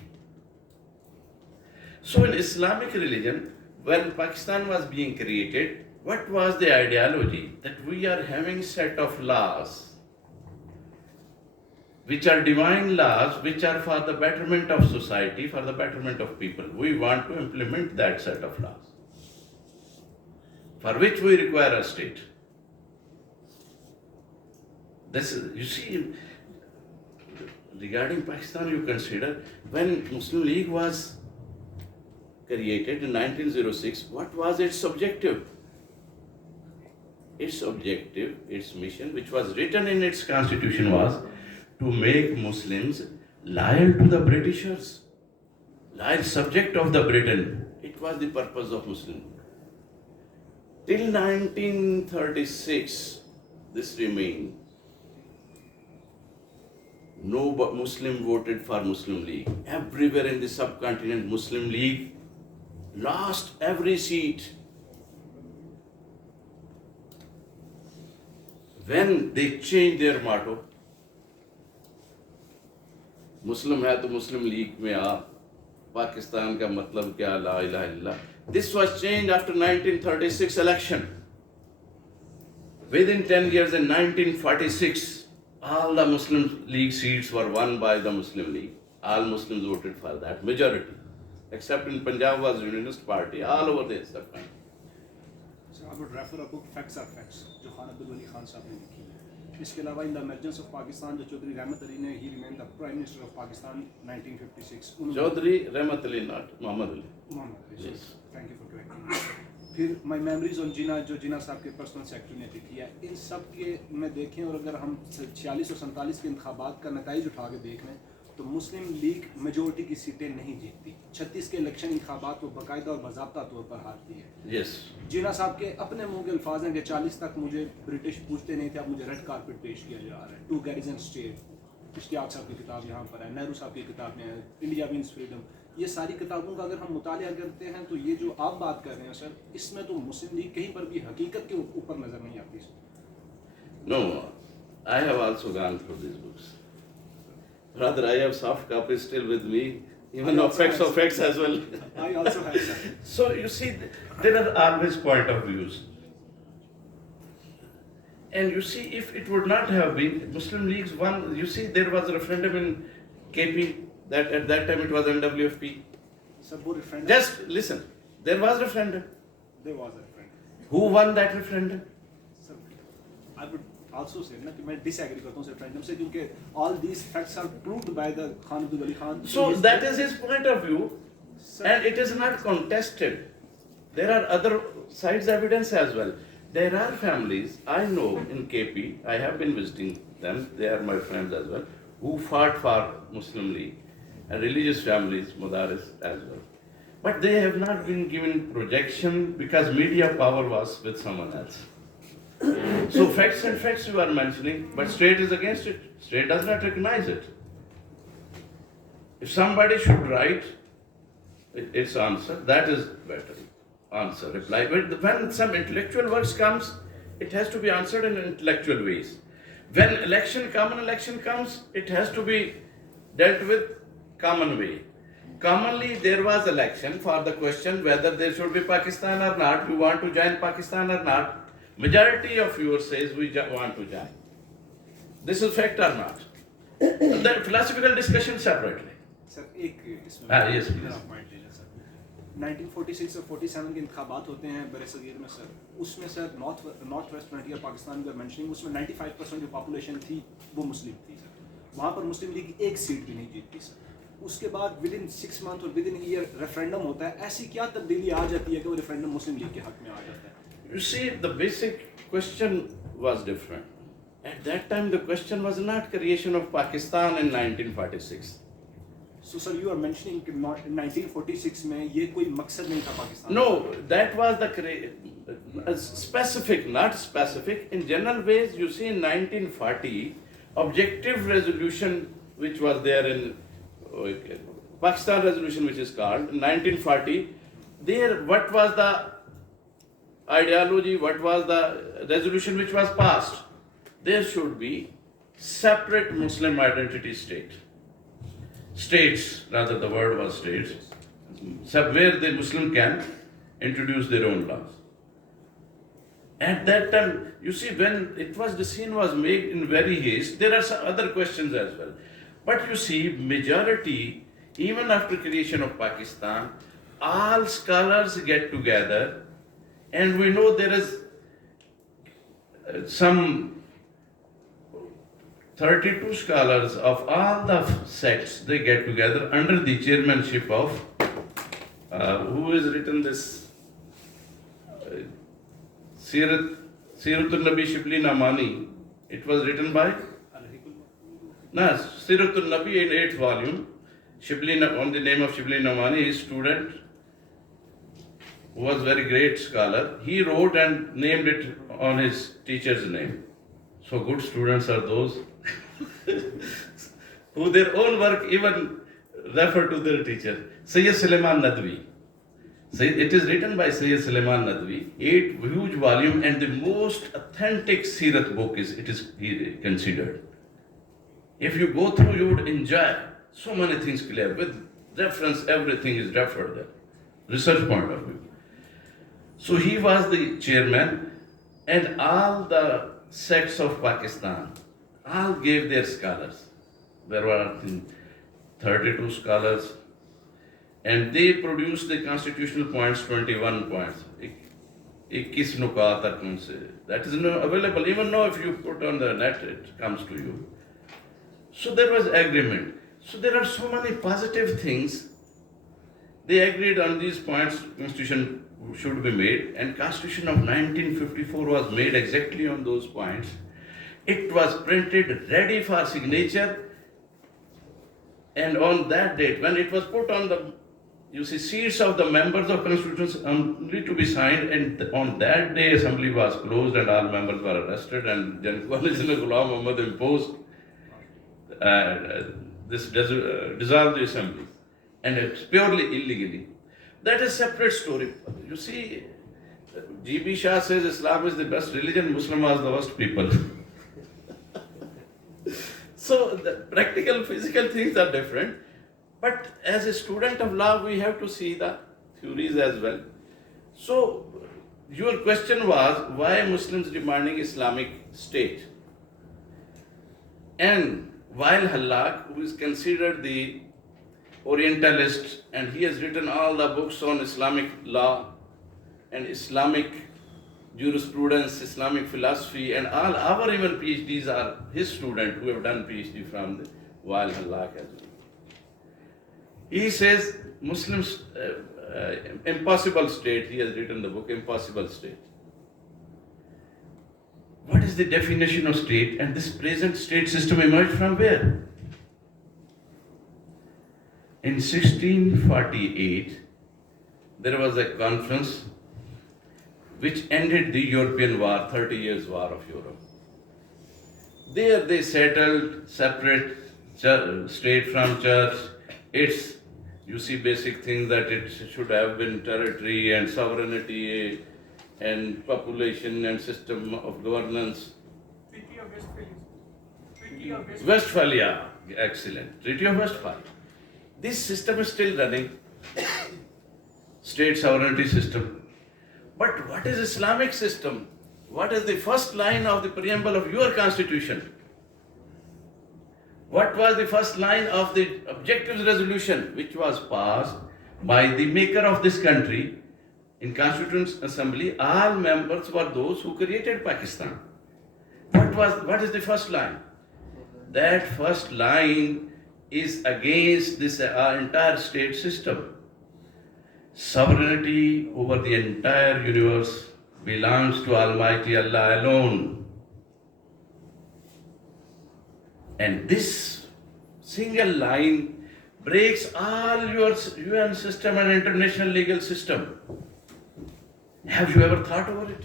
So in Islamic religion, when Pakistan was being created, what was the ideology? That we are having set of laws which are divine laws, which are for the betterment of society, for the betterment of people. We want to implement that set of laws, for which we require a state. This is, you see, regarding Pakistan, you consider when Muslim League was created in 1906, what was its objective? Its objective, its mission, which was written in its constitution, was to make Muslims loyal to the Britishers, loyal subject of the Britain. It was the purpose of Muslim. Till 1936, this remained. No Muslim voted for Muslim League. Everywhere in the subcontinent, Muslim League lost every seat. When they changed their motto, Muslim है तो Muslim League में आ, पाकिस्तान का मतलब क्या, ला इलाहा इल्लल्लाह. This was changed after 1936 election. Within 10 years in 1946, all the Muslim League seats were won by the Muslim League. All Muslims voted for that, majority. Except in Punjab was Unionist Party, all over the subcontinent. So I would refer a book, Facts Are Facts, जो खान अब्दुल वली खान साहब ने लिखी है. इसके अलावा in the emergence of Pakistan जो चौधरी रहमत अली ने, he remain the prime minister of Pakistan 1956. Chaudhary Rahmat Ali, not Muhammad Ali. Muhammad Ali. Yes. Thank you for correcting. फिर माई मेमोरीज ऑन जिना, जो जिना साहब के पर्सनल सेक्रेटरी ने लिखी है. इन सब के में देखें, और अगर हम 46 और 47 के इंतखाबात का नताइज उठा के देख लें, तो मुस्लिम लीग मेजोरिटी की सीटें नहीं जीतती. 36 के इलेक्शन इंतखाबात वो बाकायदा और बाज़ाब्ता तौर पर हारती है. Yes. जिना साहब के अपने मुंह के अल्फाज हैं कि 40 तक मुझे ब्रिटिश पूछते नहीं थे, अब मुझे रेड कारपेट पेश किया जा रहा है. टू गैरिजन स्टेट, इश्तियाक साहब की किताब यहाँ पर है, नेहरू साहब की किताबें हैं, इंडिया मीन्स फ्रीडम. ये सारी किताबों का अगर हम मुतालिया करते हैं, तो ये जो आप बात कर रहे हैं सर, इसमें तो मुस्लिम लीग कहीं पर भी हकीकत के ऊपर नजर नहीं आती. No, I have also gone through these books. Rather, I have soft copies still with me, even of facts as well. I also have sir. So you see, there are always point of views. And you see, if it would not have been Muslim Leagues won, you see, there was a referendum in KP, that at that time it was NWFP. Sir, वो referendum. Just listen, there was referendum. There was a referendum. Who won that referendum? Sir, I would also say ना कि मैं disagree करता हूँ इस referendum से, क्योंकि all these facts are proved by the Khan Abdul Wali Khan. So that is his point of view, Sir, and it is not contested. There are other sides evidence as well. There are families I know in KP, I have been visiting them, they are my friends as well, who fought for Muslim League, and religious families, Madaris as well. But they have not been given projection because media power was with someone else. So facts and facts you are mentioning, but state is against it. State does not recognize it. If somebody should write its answer, that is better. Answer, reply. But when some intellectual works comes, it has to be answered in intellectual ways. When common election comes, it has to be dealt with common way. Commonly, there was election for the question whether there should be Pakistan or not. You want to join Pakistan or not? Majority of yours says we want to join. This is fact or not? The philosophical discussion separately. Sir एक इसमें yes, please. मेरा point ले लें sir. 1946 और 47 के इंतखाबात होते हैं बरसगीर में सर, उसमें sir north west frontier Pakistan का मेंशनिंग, उसमें 95% जो पॉपुलेशन थी वो मुस्लिम थी सर. वहाँ पर मुस्लिम लीग एक सीट भी नहीं जीतती सर. उसके बाद विद इन 6 मंथ और विद इन ईयर रेफरेंडम होता है. ऐसी क्या तब्दीली आ जाती है कि वो रेफरेंडम मुस्लिम लीग के हक में आ जाता है? You see, the basic question was different. At that time, the question was not creation of Pakistan in 1946. So sir, you are mentioning कि 1946 में ये कोई मकसद नहीं था Pakistan. No, that was the specific, not specific. In general ways, you see, in 1940, objective resolution which was there in Pakistan resolution, which is called in 1940. There, what was the ideology? What was the resolution which was passed? There should be separate Muslim identity state. States, rather the word was states, where the Muslim can introduce their own laws. At that time, you see, when it was, decision was made in very haste, there are some other questions as well. But you see, majority, even after creation of Pakistan, all scholars get together, and we know there is some 32 scholars of all the sects, they get together under the chairmanship of, who has written this? Siratul Nabi Shibli Namani. It was written by? Siratul Nabi in 8th volume. On the name of Shibli Namani, his student. who was very great scholar, he wrote and named it on his teacher's name. So good students are those who their own work even refer to their teacher. Sayyid Suleiman Nadwi. It is written by Sayyid Suleiman Nadwi, 8 huge volume, and the most authentic Seerat book is considered. If you go through, you would enjoy so many things clear. With reference, everything is referred there. Research point of view. So he was the chairman, and all the sects of Pakistan all gave their scholars. There were, I think, 32 scholars, and they produced the constitutional points, 21 points. 21 nukat are considered. That is not available. Even now, if you put on the net, it comes to you. So there was agreement. So there are so many positive things. They agreed on these points. Constitution should be made, and Constitution of 1954 was made exactly on those points. It was printed, ready for signature, and on that date, when it was put on the, seats of the members of Constitutional Assembly to be signed, and on that day, Assembly was closed and all members were arrested, and then Ghulam Muhammad imposed dissolve the Assembly, and it's purely illegally. That is a separate story. You see, G.B. Shah says Islam is the best religion, Muslim are the worst people. So the practical, physical things are different. But as a student of law, we have to see the theories as well. So your question was, why Muslims demanding Islamic State? And while Hallaq, who is considered the Orientalist, and he has written all the books on Islamic law and Islamic jurisprudence, Islamic philosophy, and all our even PhDs are his students who have done PhD from the while Hallaq as well. He says Muslims, impossible state, he has written the book Impossible State. What is the definition of state? And this present state system emerged from where? In 1648, there was a conference which ended the European War, 30 years war of Europe. There they settled separate state from church. It's, basic things that it should have been territory and sovereignty and population and system of governance. Treaty of Westphalia. Treaty of Westphalia, excellent. Treaty of Westphalia. This system is still running, state sovereignty system. But what is Islamic system? What is the first line of the preamble of your constitution? What was the first line of the objectives resolution which was passed by the maker of this country in Constituent Assembly? All members were those who created Pakistan. What is the first line? That first line is against this entire state system. Sovereignty over the entire universe belongs to Almighty Allah alone. And this single line breaks all your UN system and international legal system. Have you ever thought over it?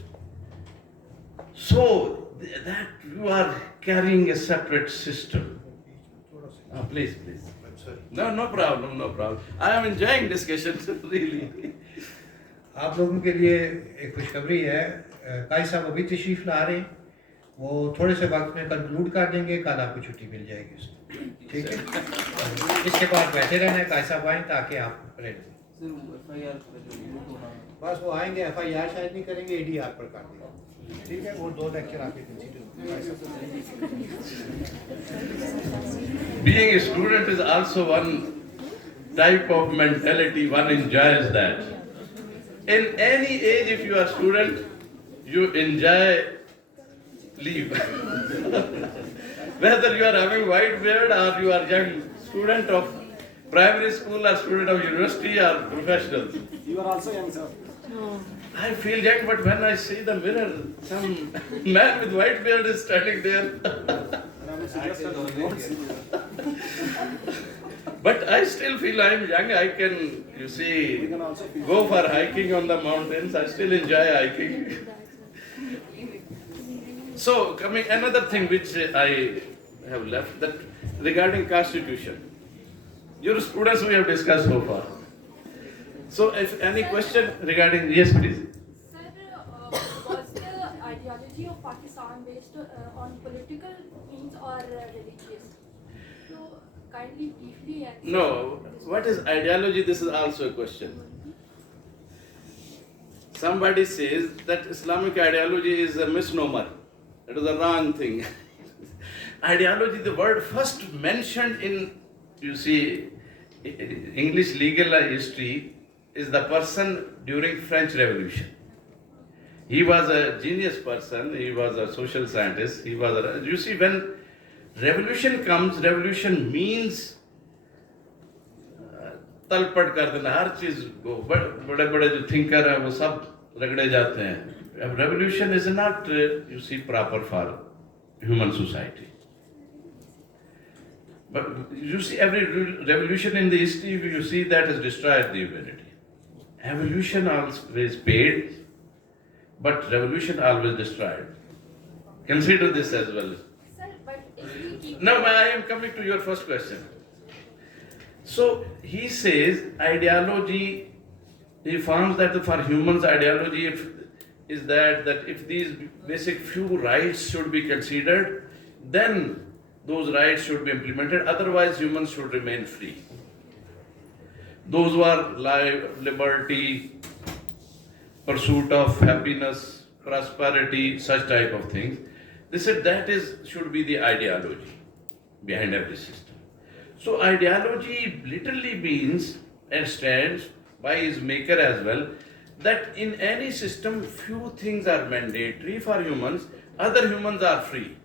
So that you are carrying a separate system. Oh, please. I'm sorry. No problem. I am enjoying discussion, really. आप लोगों के लिए एक खुशखबरी है, काई साहब अभी तशरीफ ला रहे हैं, वो थोड़े से वक्त में कंक्लूड कर देंगे, कल आपको छुट्टी मिल जाएगी उसकी, ठीक है? इसके बाद बैठे रहना है, काई साहब आएँ ताकि आप परेड बस वो आएंगे, FIR शायद नहीं करेंगे, ADR पर कर देंगे, ठीक है? वो 2 लेक्चर आपके consider. Being a student is also one type of mentality, one enjoys that. In any age, if you are a student, you enjoy leave. Whether you are having white beard or you are young student of primary school or student of university or professional. You are also young, sir. I feel young, but when I see the mirror, some man with white beard is standing there. But I still feel I'm young. I can, you see, We can also feel go for hiking on the mountains. I still enjoy hiking. So, coming another thing which I have left, that regarding constitution. Jurisprudence we have discussed so far. So, if any question regarding, yes, please. Sir, was the ideology of Pakistan based on political means or religious? So, kindly briefly answer. No, what is ideology? This is also a question. Somebody says that Islamic ideology is a misnomer. It is a wrong thing. Ideology, the word first mentioned in, you see, English legal history is the person during French Revolution. He was a genius person, he was a social scientist, you see, when revolution comes, revolution means तलपट कर देना हर चीज को बड़े बड़े जो thinker हैं वो सब रगड़े जाते हैं अब revolution is not you see proper for human society but you see every revolution in the history you see that has destroyed the humanity evolution always paid but revolution always destroyed consider this as well. Sir, but if we keep Now I am coming to your first question. So he says ideology, he finds that for humans ideology is that if these basic few rights should be considered, then those rights should be implemented, otherwise humans should remain free. Those who are life, liberty, pursuit of happiness, prosperity, such type of things, they said that should be the ideology behind every system. So ideology literally means and stands by its maker as well that in any system few things are mandatory for humans, other humans are free.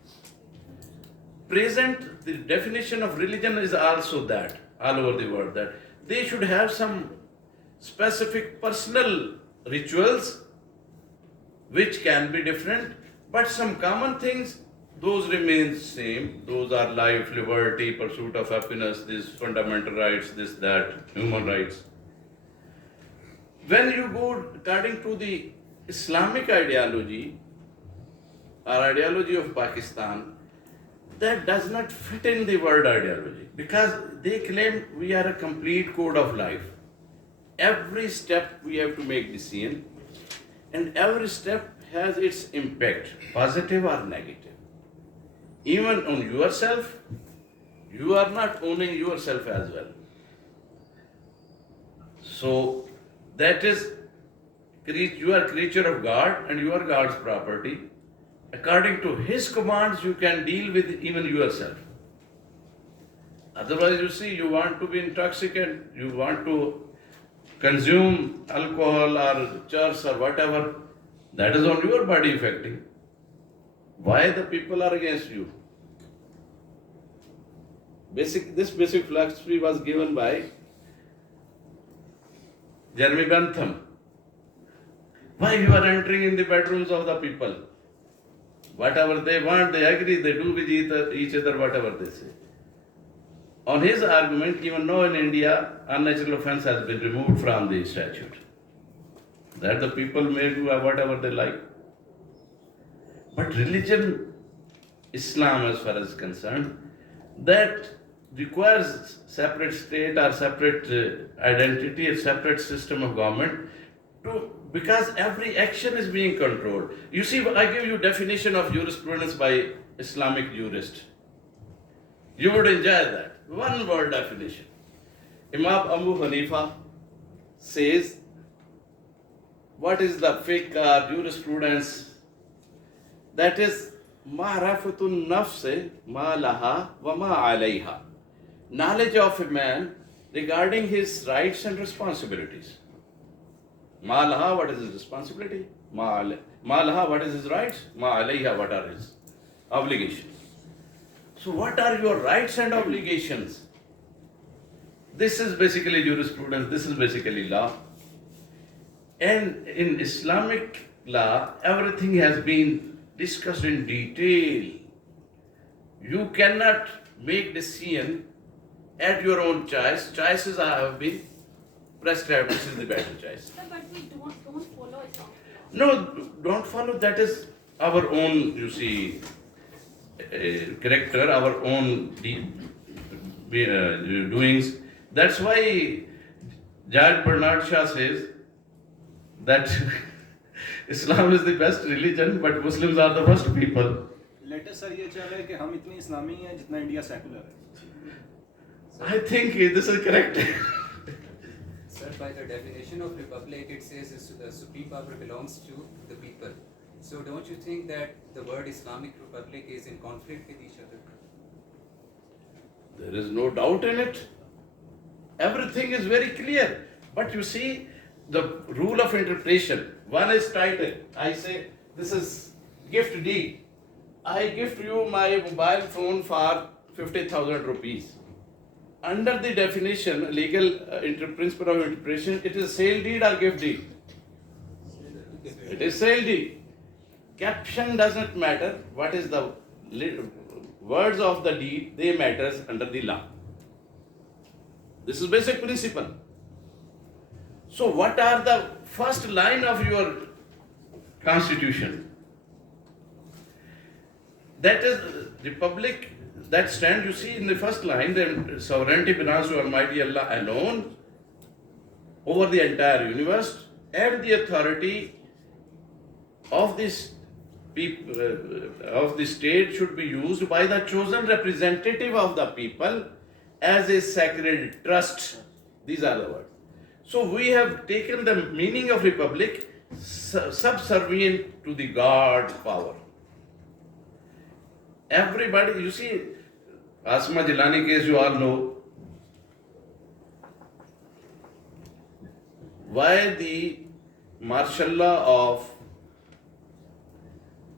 Present, the definition of religion is also that all over the world that they should have some specific personal rituals which can be different, but some common things those remain same. Those are life, liberty, pursuit of happiness, these fundamental rights, this, that, human rights. When you go according to the Islamic ideology or ideology of Pakistan, that does not fit in the word ideology because they claim we are a complete code of life. Every step we have to make decision and every step has its impact, positive or negative. Even on yourself, you are not owning yourself as well. So that is, you are a creature of God and you are God's property. According to His commands, you can deal with even yourself. Otherwise, you see, you want to be intoxicant, you want to consume alcohol or church or whatever, that is on your body affecting. Why the people are against you? This basic philosophy was given by Jeremy Bentham. Why you are entering in the bedrooms of the people? Whatever they want, they agree, they do with each other whatever they say. On his argument, even now in India, unnatural offense has been removed from the statute. That the people may do whatever they like. But religion, Islam as far as concerned, that requires separate state or separate identity, a separate system of government, because every action is being controlled. You see, I give you definition of jurisprudence by Islamic jurist. You would enjoy that. One word definition. Imam Abu Hanifa says, what is the fiqh or jurisprudence? That is ma'rafatun nafs ma laha wa ma alayha. Knowledge of a man regarding his rights and responsibilities. Ma laha, what is his responsibility? Ma laha, what is his rights? Ma alayha, what are his obligations? So what are your rights and obligations? This is basically jurisprudence, this is basically law. And in Islamic law, everything has been discussed in detail. You cannot make decision at your own choice. Choices have been prescribed. This is the better choice. Sir, but we don't follow Islamic law. No, don't follow. That is our own, you see, character, our own doings. That's why Judge Bernard Shaw says that Islam is the best religion, but Muslims are the worst people. Latest sir ये चल रहा है कि हम इतनी इस्लामी हैं जितना India secular है. I think this is correct. Sir, by the definition of republic, it says the supreme power belongs to the people. So don't you think that the word Islamic Republic is in conflict with each other? There is no doubt in it. Everything is very clear. But you see, the rule of interpretation. One is title. I say, this is gift deed. I gift you my mobile phone for 50,000 rupees. Under the definition, legal principle of interpretation, it is sale deed or gift deed. It is sale deed. Caption doesn't matter. What is the words of the deed? They matters under the law. This is basic principle. So what are the first line of your constitution? That is republic. That stand, you see in the first line, the sovereignty belongs to Almighty Allah alone over the entire universe, and the authority of this of the state should be used by the chosen representative of the people as a sacred trust. These are the words. So we have taken the meaning of republic subservient to the God power. Everybody, you see, Asma Jilani case you all know. Why the martial law of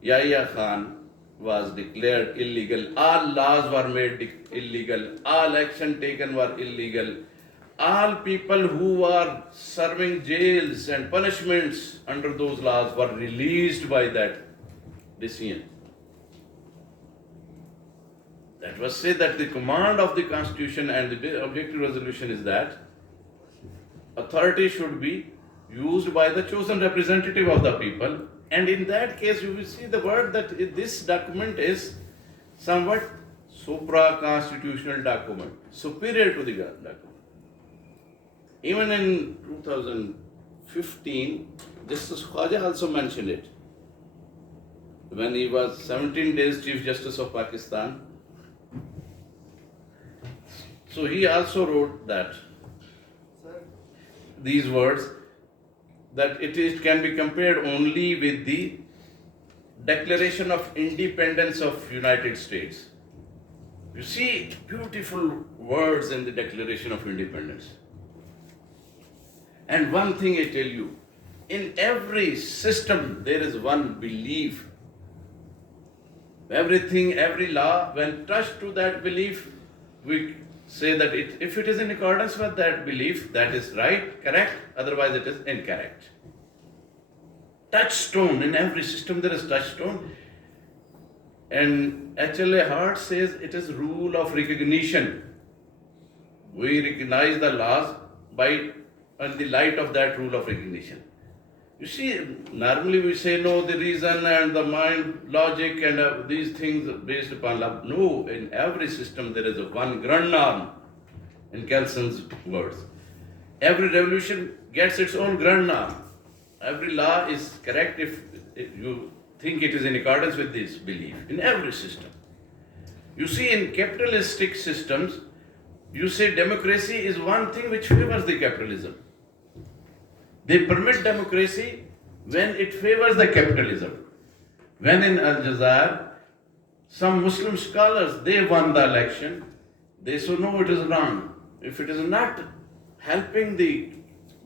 Yahya Khan was declared illegal. All laws were made illegal. All action taken were illegal. All people who were serving jails and punishments under those laws were released by that decision. That was said that the command of the Constitution and the objective resolution is that authority should be used by the chosen representative of the people. And in that case, you will see the word that this document is somewhat supra-constitutional document, superior to the document. Even in 2015, Justice Khwaja also mentioned it. When he was 17 days Chief Justice of Pakistan, so he also wrote that these words, that it can be compared only with the Declaration of Independence of United States. You see beautiful words in the Declaration of Independence. And one thing I tell you, in every system there is one belief. Everything, every law, when touched to that belief, we say that if it is in accordance with that belief, that is right, correct, otherwise it is incorrect. Touchstone, in every system there is touchstone. And Attaullah Hart says it is rule of recognition. We recognize the laws by in the light of that rule of recognition. You see, normally we say no, the reason and the mind, logic and these things are based upon love. No, in every system there is a one grand norm, in Kelson's words. Every revolution gets its own grand norm. Every law is correct if you think it is in accordance with this belief, in every system. You see, in capitalistic systems, you say democracy is one thing which favors the capitalism. They permit democracy when it favors the capitalism. When in Aljazair, some Muslim scholars, they won the election, they say no, it is wrong. If it is not helping the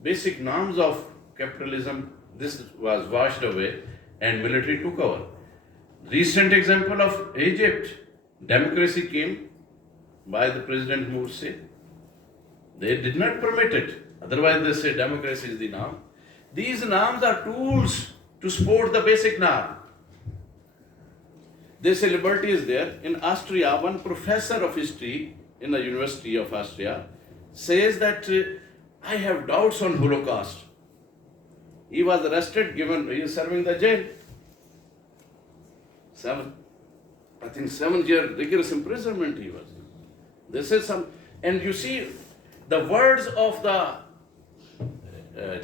basic norms of capitalism, this was washed away and military took over. Recent example of Egypt, democracy came by the President Morsi. They did not permit it. Otherwise they say democracy is the norm. These norms are tools to support the basic norm. They say liberty is there. In Austria, one professor of history in the University of Austria, says that I have doubts on Holocaust. He was arrested, he is serving the jail. 7-year rigorous imprisonment he was. This is and you see the words of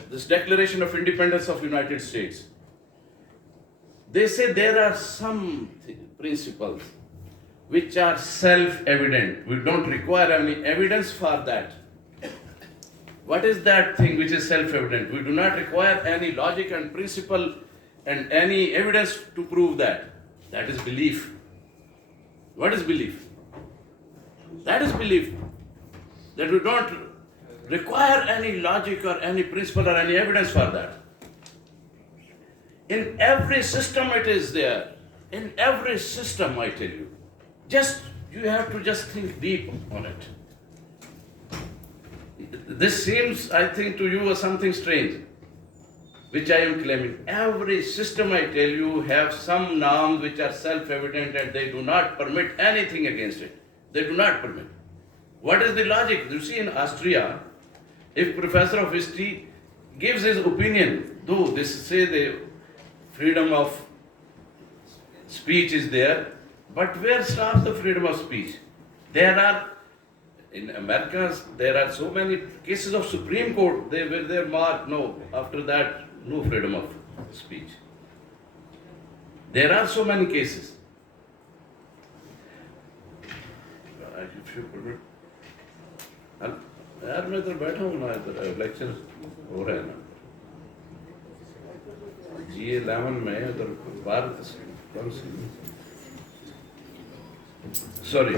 this Declaration of Independence of United States. They say there are some principles which are self-evident. We don't require any evidence for that. What is that thing which is self-evident? We do not require any logic and principle and any evidence to prove that. That is belief. What is belief? That is belief. That we don't require any logic or any principle or any evidence for that. In every system it is there. In every system, I tell you. You have to just think deep on it. This seems, I think, to you something strange, which I am claiming. Every system, I tell you, have some norms which are self-evident and they do not permit anything against it. They do not permit. What is the logic? You see, in Austria, if professor of history gives his opinion, though this say the freedom of speech is there, but where stops the freedom of speech? In America, there are so many cases of Supreme Court, they mark, no, after that, no freedom of speech. There are so many cases. If you permit, यार मैं इधर बैठा हूँ ना, इधर lecture हो रहा है ना, G11 में उधर भारत कौन सी? Sorry.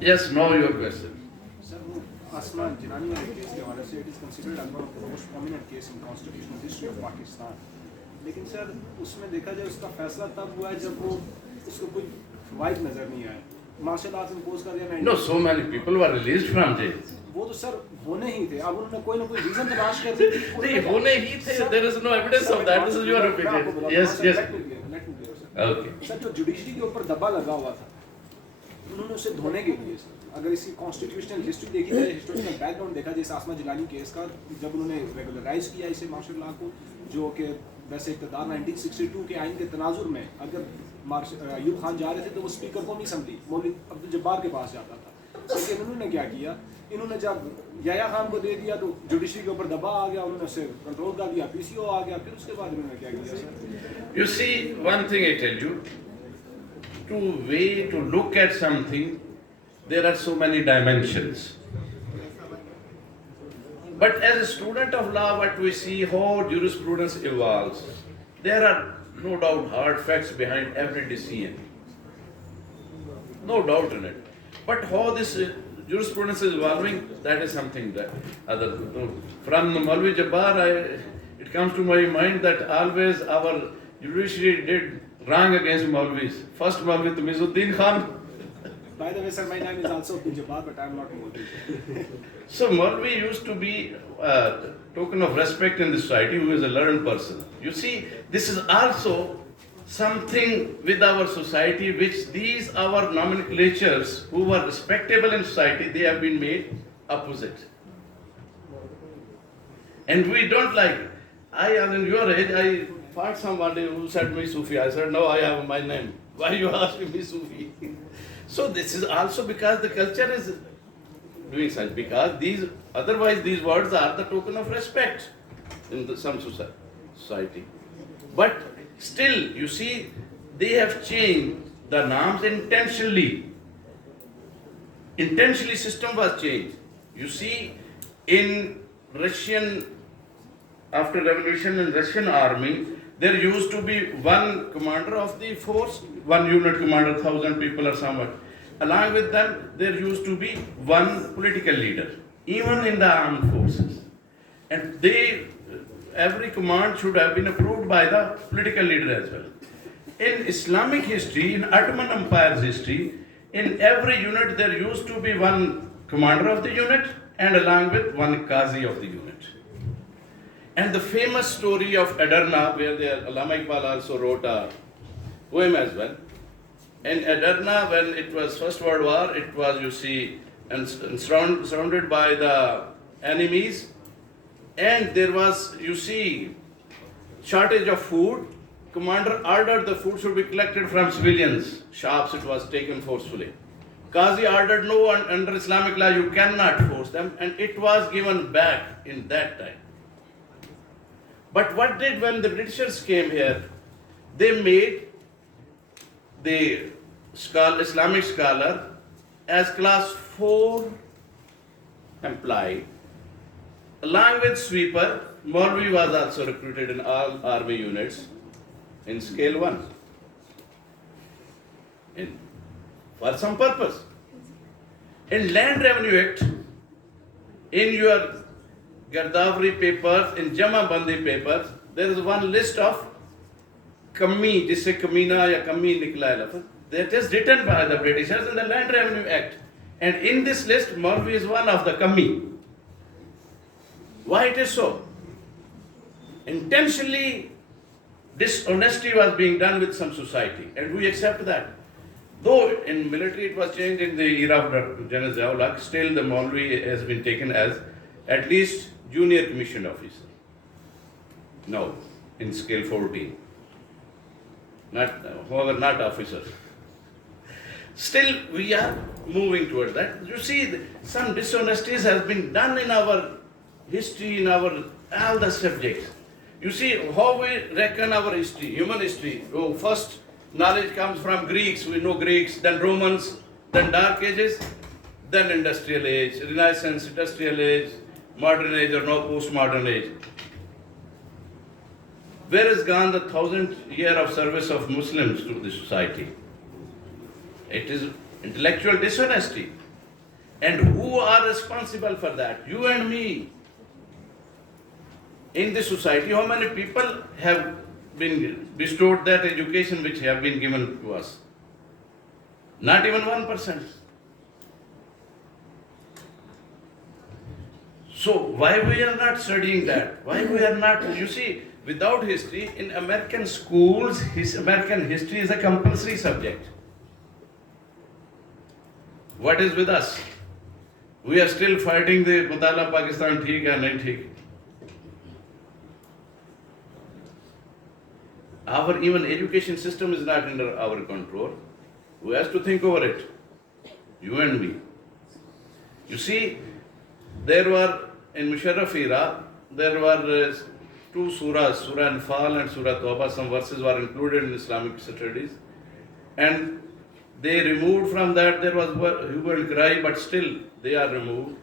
Yes, now your question. Sir, वो आसमान जिनानी वाले केस के हवाले से it is considered as one of the most prominent case in constitutional history of Pakistan. लेकिन सर उसमें देखा जाए उसका फैसला तब हुआ है जब वो उसको कोई वाइड नजर नहीं आया. मार्शल आर्ट इम्पोज कर दिया. No, so many people were released from jail. वो तो सर होने ही थे. अब उन्होंने कोई ना कोई रीजन तलाश कर दी. नहीं होने ही थे. There is no evidence of that. This is your opinion. Yes, yes. Okay. Sir जो जुडिशरी के ऊपर दबा लगा हुआ था, उन्होंने उसे धोने के लिए अगर इसकी कॉन्स्टिट्यूशनल हिस्ट्री देखी जाए, हिस्टोरिकल बैकग्राउंड देखा जैसे आसमा जिलानी केस का, जब उन्होंने रेगुलराइज किया इसे मार्शल लॉ को, जो कि वैसे इक़्तिदार 1962 के आइन के तनाजुर में अगर अयूब खान जा रहे थे तो वो स्पीकर को नहीं असेंबली मौलवी अब्दुल जब्बार के पास जाता था. लेकिन उन्होंने क्या किया, इन्होंने जब याया खान को दे दिया तो जुडिशरी के ऊपर दबा आ गया, उन्होंने उसे कंट्रोल कर दिया, पीसीओ आ गया, फिर उसके बाद उन्होंने क्या किया sir? You see, one thing I tell you, to look at something, there are so many dimensions. But as a student of law, what we see, how jurisprudence evolves, there are no doubt hard facts behind every decision. No doubt in it. But how this jurisprudence is evolving, that is something that other. From Maulvi Jabbar, it comes to my mind that always our judiciary did wrong against Maulvis. First Maulvi Tamizuddin Khan. By the way, sir, my name is also Abdul Jabbar, but I am not Maulvi. So Maulvi used to be a token of respect in the society, who is a learned person. You see, this is also something with our society which these our nomenclatures who were respectable in society, they have been made opposite. And we don't like it. I am in your age, I fought somebody who said me Sufi. I said, no, I have my name. Why you asking me Sufi? So this is also because the culture is doing such, because otherwise these words are the token of respect in some society. But still, you see, they have changed the norms intentionally. Intentionally, system was changed. You see, in Russian, after revolution in Russian army, there used to be one commander of the force, one unit commander, 1,000 people or somewhat. Along with them, there used to be one political leader, even in the armed forces. And every command should have been approved by the political leader as well. In Islamic history, in Ottoman Empire's history, in every unit there used to be one commander of the unit and along with one Qazi of the unit. And the famous story of Adarna, where the Allama Iqbal also wrote a poem as well. in Adarna, when it was First World War, it was, you see, and surrounded by the enemies, and there was, you see, shortage of food. Commander ordered the food should be collected from civilians. Shops, it was taken forcefully. Qazi ordered, no, under Islamic law you cannot force them, and it was given back in that time. But what did when the Britishers came here? They made the Islamic scholar as class 4 employee. Along with sweeper, Maulvi was also recruited in all army units in scale 1. For some purpose. In Land Revenue Act, in your Gardavari papers, in Jama Bandi papers, there is one list of kammi, jisse kamina ya kammi nikla hai lafaz. That is written by the Britishers in the Land Revenue Act. And in this list, Maulvi is one of the kammi. Why it is so? Intentionally, dishonesty was being done with some society, and we accept that. Though in military it was changed in the era of General Attaullah, still the Maulvi has been taken as at least junior commissioned officer. No, in scale 14. However, not officer. Still, we are moving towards that. You see, some dishonesties has been done in our history, in our all the subjects. You see how we reckon our history, human history. Oh, first knowledge comes from Greeks, we know Greeks, then Romans, then Dark Ages, then Industrial Age, Renaissance, Industrial Age, Modern Age or no post-modern age. Where has gone the 1,000 year of service of Muslims to the society? It is intellectual dishonesty. And who are responsible for that? You and me. In the society, how many people have been bestowed that education which have been given to us? Not even 1%. So why we are not studying that? Why we are not, you see, without history, in American schools, American history is a compulsory subject. What is with us? We are still fighting the Mutala Pakistan theek hai nahi theek. Our even education system is not under our control. Who has to think over it? You and me. You see, there were in Musharraf era, there were two surahs, Surah Anfal and Surah Tawbah. Some verses were included in Islamic studies. And they removed from that, there was hue and cry, but still they are removed.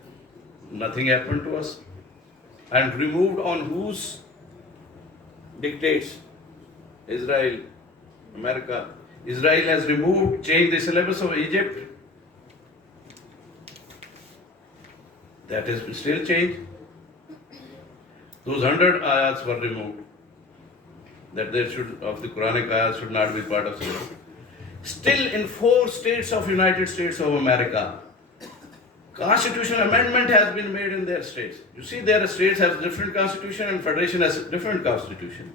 Nothing happened to us. And removed on whose dictates? Israel, America. Israel has removed, changed the syllabus of Egypt. That is still changed. Those 100 ayats were removed. That they should, of the Quranic ayats should not be part of syllabus. Still in 4 states of United States of America, constitutional amendment has been made in their states. You see, their states have different constitution and federation has different constitution.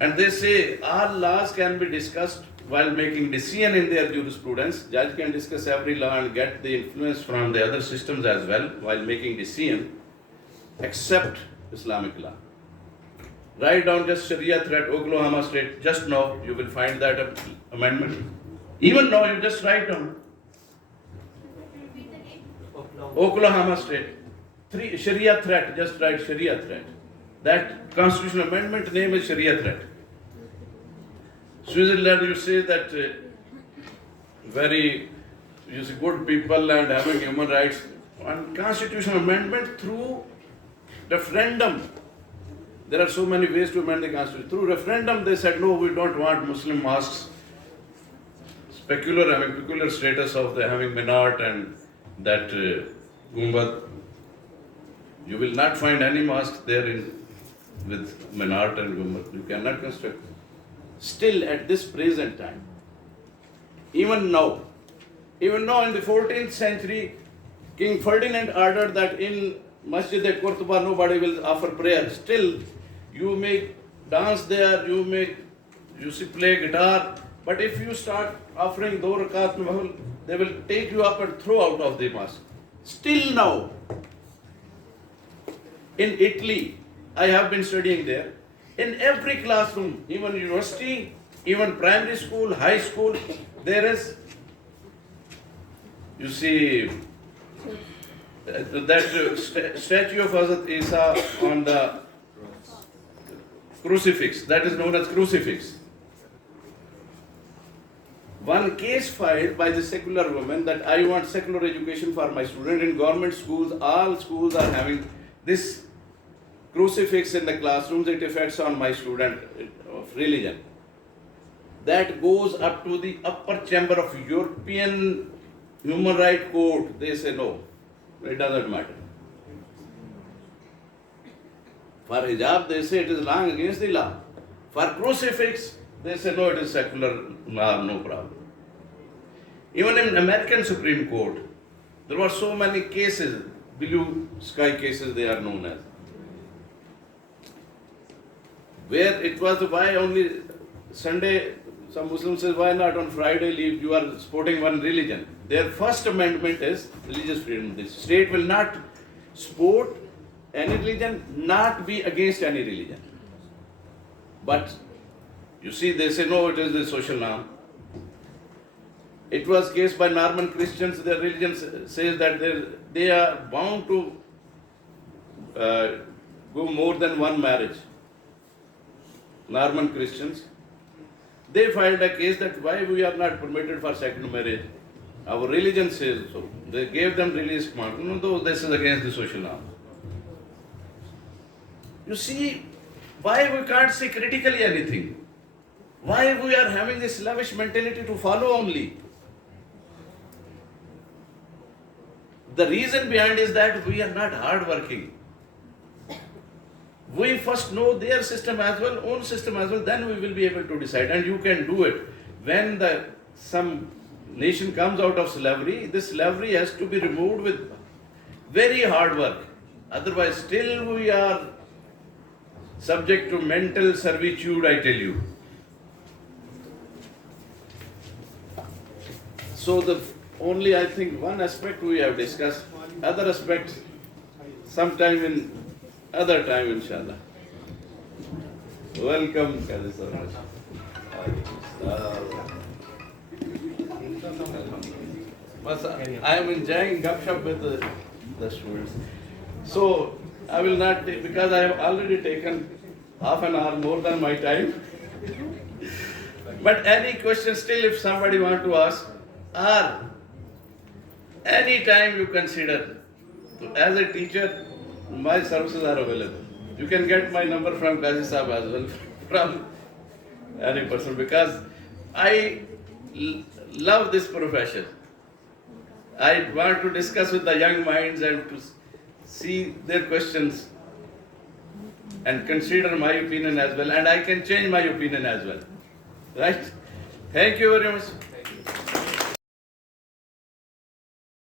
And they say all laws can be discussed while making decision in their jurisprudence. Judge can discuss every law and get the influence from the other systems as well while making decision, except Islamic law. Write down just Sharia threat, Oklahoma state, just now you will find that amendment. Even now you just write down. Oklahoma state. 3 Sharia threat, just write Sharia threat. That constitutional amendment name is Sharia threat. Switzerland, you say that very, you see, good people and having human rights. On constitutional amendment through referendum. There are so many ways to amend the constitution. Through referendum, they said, no, we don't want Muslim mosques. Peculiar status of the having minaret and that gumbad. You will not find any mosque there with minaret and gumbad. You cannot construct. Still at this present time, even now in the 14th century, King Ferdinand ordered that in Masjid-e-Qurtuba nobody will offer prayer. Still, you may dance there, you may play guitar, But if you start offering 2 rakat mahul, they will take you up and throw out of the mosque. Still now, in Italy, I have been studying there. In every classroom, even university, even primary school, high school, there is, you see, that statue of Hazrat Isa on the crucifix, that is known as crucifix. One case filed by the secular woman that I want secular education for my student. In government schools, all schools are having this crucifix in the classrooms. It affects on my student of religion. That goes up to the upper chamber of European Human Rights Court. They say no, it doesn't matter. For hijab, they say it is wrong against the law. For crucifix, they say no, it is secular, no problem. Even in American Supreme Court, there were so many cases, blue sky cases they are known as, where it was why only Sunday, some Muslims say why not on Friday leave, you are supporting one religion. Their first amendment is religious freedom. The state will not support any religion, not be against any religion. But you see, they say no, it is the social norm. It was case by Norman Christians. Their religion says that they are bound to go more than one marriage. Norman Christians, they filed a case that why we are not permitted for second marriage. Our religion says so. They gave them religious command. No, though this is against the social norm. You see, why we can't see critically anything? Why we are having this lavish mentality to follow only? The reason behind is that we are not hardworking. We first know their system as well, own system as well, then we will be able to decide. And you can do it. When some nation comes out of slavery, this slavery has to be removed with very hard work. Otherwise, still we are subject to mental servitude, I tell you. So the only, I think, one aspect we have discussed. Other aspects, sometime in other time, inshallah. Welcome, Qazi sir. I am enjoying gupshup with the students. So I will not take, because I have already taken half an hour more than my time. But any question still, if somebody want to ask, or any time you consider. So as a teacher, my services are available. You can get my number from Qazi Sahab as well, from any person, because I love this profession. I want to discuss with the young minds and to see their questions and consider my opinion as well, and I can change my opinion as well. Right? Thank you very much.